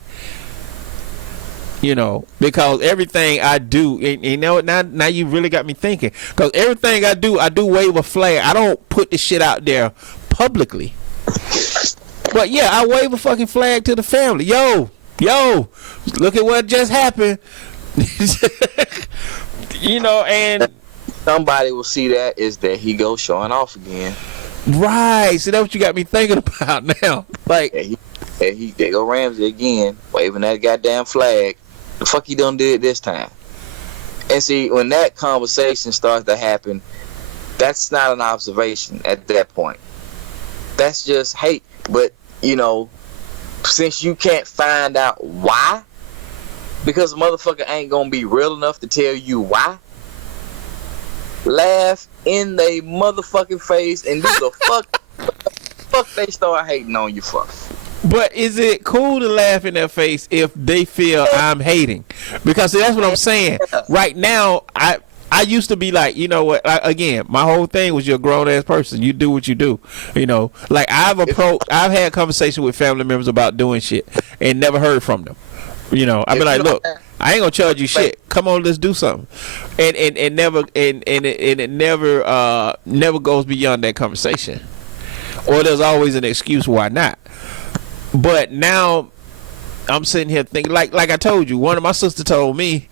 Because everything I do, and now you really got me thinking. Because everything I do wave a flag. I don't put the shit out there publicly. But yeah, I wave a fucking flag to the family. Yo, look at what just happened. And somebody will see that is that he goes showing off again. Right. So that's what you got me thinking about now. Like, there go Ramsey again, waving that goddamn flag. The fuck he done did this time? And see, when that conversation starts to happen, that's not an observation at that point. That's just hate. But, since you can't find out why, because the motherfucker ain't gonna be real enough to tell you why, laugh in they motherfucking face and do the fuck they start hating on you for. But is it cool to laugh in their face if they feel I'm hating? Because see, that's what I'm saying. Right now, I used to be like, again, my whole thing was you're a grown ass person. You do what you do. Like I've had conversation with family members about doing shit and never heard from them. I've been like, look, I ain't gonna charge you shit. Come on, let's do something. And it never goes beyond that conversation. Or there's always an excuse why not. But now I'm sitting here thinking, like I told you, one of my sisters told me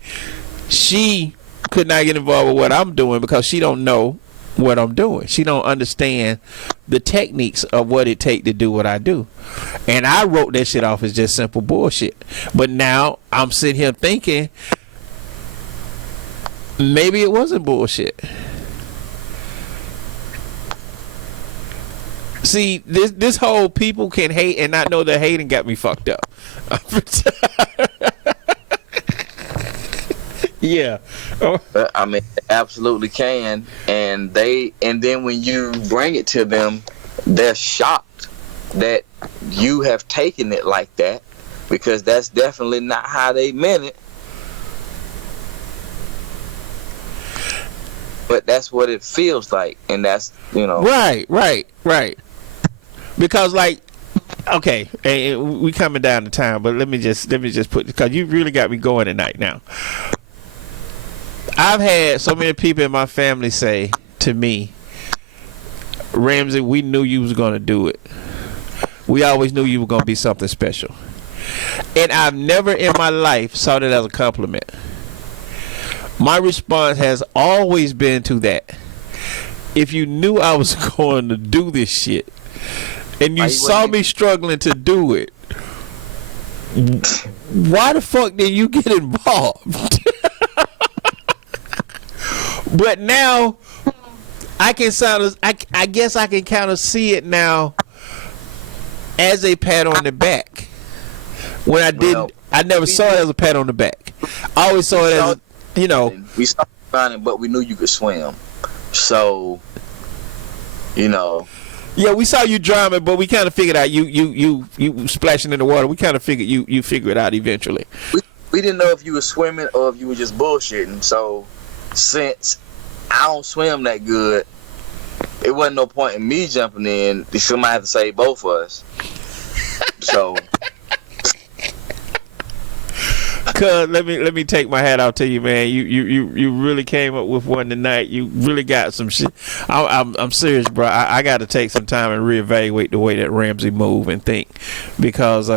she could not get involved with what I'm doing because she don't know what I'm doing. She don't understand the techniques of what it take to do what I do. And I wrote that shit off as just simple bullshit. But now I'm sitting here thinking maybe it wasn't bullshit. See, this whole people can hate and not know they're hating got me fucked up. Yeah. Oh. I mean, they absolutely can, and then when you bring it to them, they're shocked that you have taken it like that, because that's definitely not how they meant it. But that's what it feels like, and that's, you know. Right. Because like, okay, and we coming down to time, but let me just put, because you really got me going tonight now. I've had so many people in my family say to me, Ramsey, we knew you was going to do it. We always knew you were going to be something special. And I've never in my life saw that as a compliment. My response has always been to that. If you knew I was going to do this shit, and you saw me struggling to do it, why the fuck did you get involved? But now I can I guess I can kind of see it now as a pat on the back. When I never saw it as a pat on the back. I always saw it as, you know. We started running, but we knew you could swim. So, you know. Yeah, we saw you drowning, but we kind of figured out you splashing in the water. We kind of figured you figure it out eventually. We didn't know if you were swimming or if you were just bullshitting. So, since I don't swim that good, it wasn't no point in me jumping in. Somebody had to save both of us. So, cuz let me take my hat out to you, man. You really came up with one tonight. You really got some shit. I'm serious, bro. I got to take some time and reevaluate the way that Ramsey move and think, because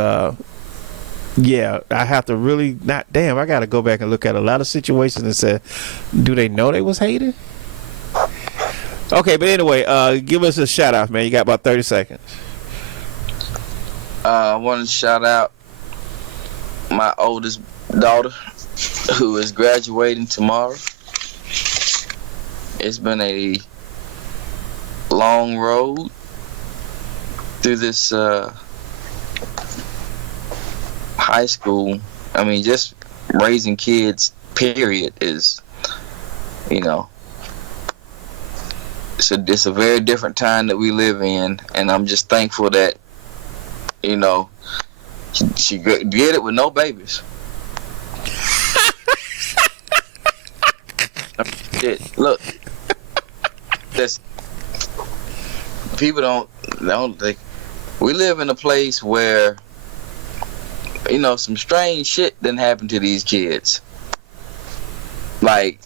yeah, I have to really not. Damn, I got to go back and look at a lot of situations and say, do they know they was hating? Okay, but anyway, give us a shout out, man. You got about 30 seconds. I want to shout out my oldest daughter, who is graduating tomorrow. It's been a long road through this high school. I mean, just raising kids, period, is, you know, it's a very different time that we live in, and I'm just thankful that, you know, she did it with no babies. Look, this people don't think we live in a place where, you know, some strange shit didn't happen to these kids. Like,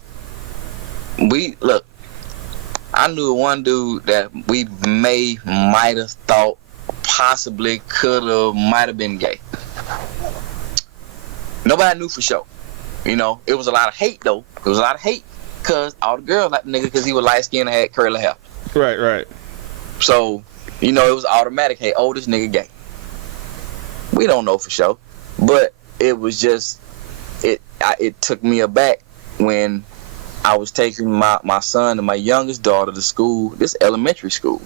I knew one dude that we might have thought possibly might have been gay. Nobody knew for sure. You know, it was a lot of hate though. It was a lot of hate because all the girls liked the nigga because he was light skinned and had curly hair. Right. So, you know, it was automatic. Hey, this nigga gay. We don't know for sure, but it was just it took me aback when I was taking my son and my youngest daughter to school, this elementary school.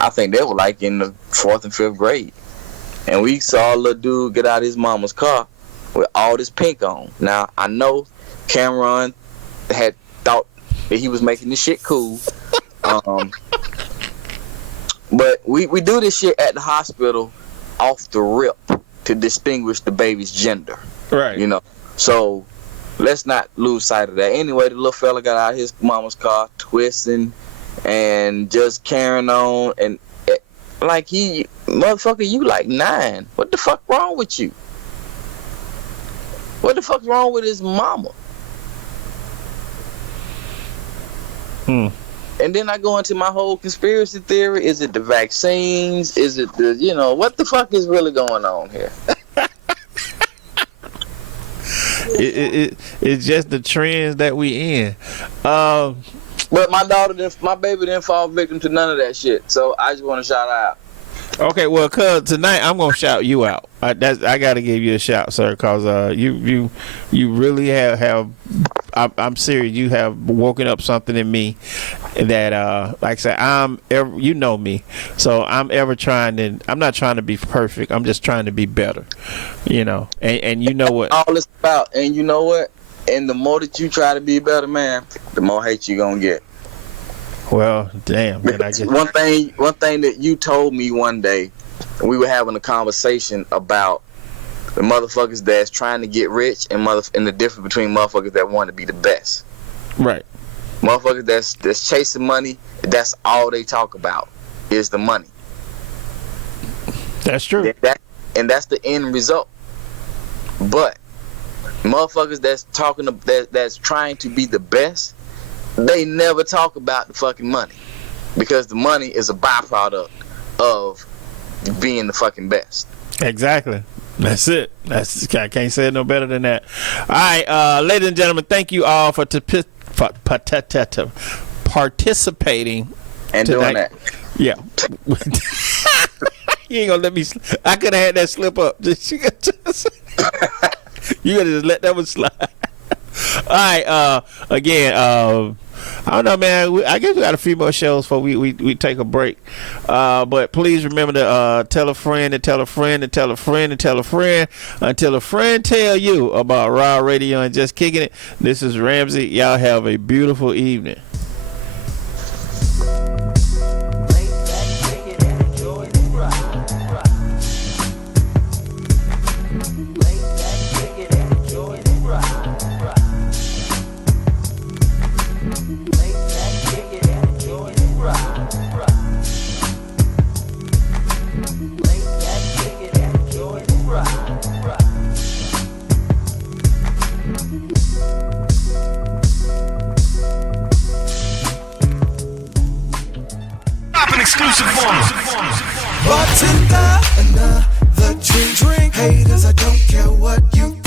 I think they were like in the 4th and 5th grade. And we saw a little dude get out of his mama's car with all this pink on. Now, I know Cameron had thought that he was making this shit cool. But we do this shit at the hospital off the rip to distinguish the baby's gender. Right. You know, so let's not lose sight of that. Anyway, the little fella got out of his mama's car, twisting and just carrying on, and like, motherfucker, you like 9. What the fuck wrong with you? What the fuck wrong with his mama? And then I go into my whole conspiracy theory. Is it the vaccines? Is it the, you know, what the fuck is really going on here? It's just the trends that we in. But my baby didn't fall victim to none of that shit. So I just want to shout out. Okay, well, cuz tonight I'm gonna shout you out. I gotta give you a shout, sir, cause you really have. I'm serious. You have woken up something in me that, like I said, you know me, so I'm not trying to be perfect. I'm just trying to be better, you know. And you know what? All it's about. And you know what? And the more that you try to be better, man, the more hate you gonna get. Well, damn. Man, I guess. One thing that you told me one day, we were having a conversation about the motherfuckers that's trying to get rich and the difference between motherfuckers that want to be the best. Right. Motherfuckers that's chasing money, that's all they talk about is the money. That's true. And that's the end result. But motherfuckers that's trying to be the best, they never talk about the fucking money, because the money is a byproduct of being the fucking best. Exactly. That's it. I can't say it no better than that. All right, ladies and gentlemen, thank you all for participating And tonight. doing that. Yeah. You ain't gonna let me. I could have had that slip up. You gotta just let that one slide. All right. Again, I don't know, man. I guess we got a few more shows before we take a break. But please remember to tell a friend and tell a friend and tell a friend and tell a friend until a friend tell you about Raw Radio and Just Kicking It. This is Ramsey. Y'all have a beautiful evening. Exclusive Bartender, another drink. Haters, I don't care what you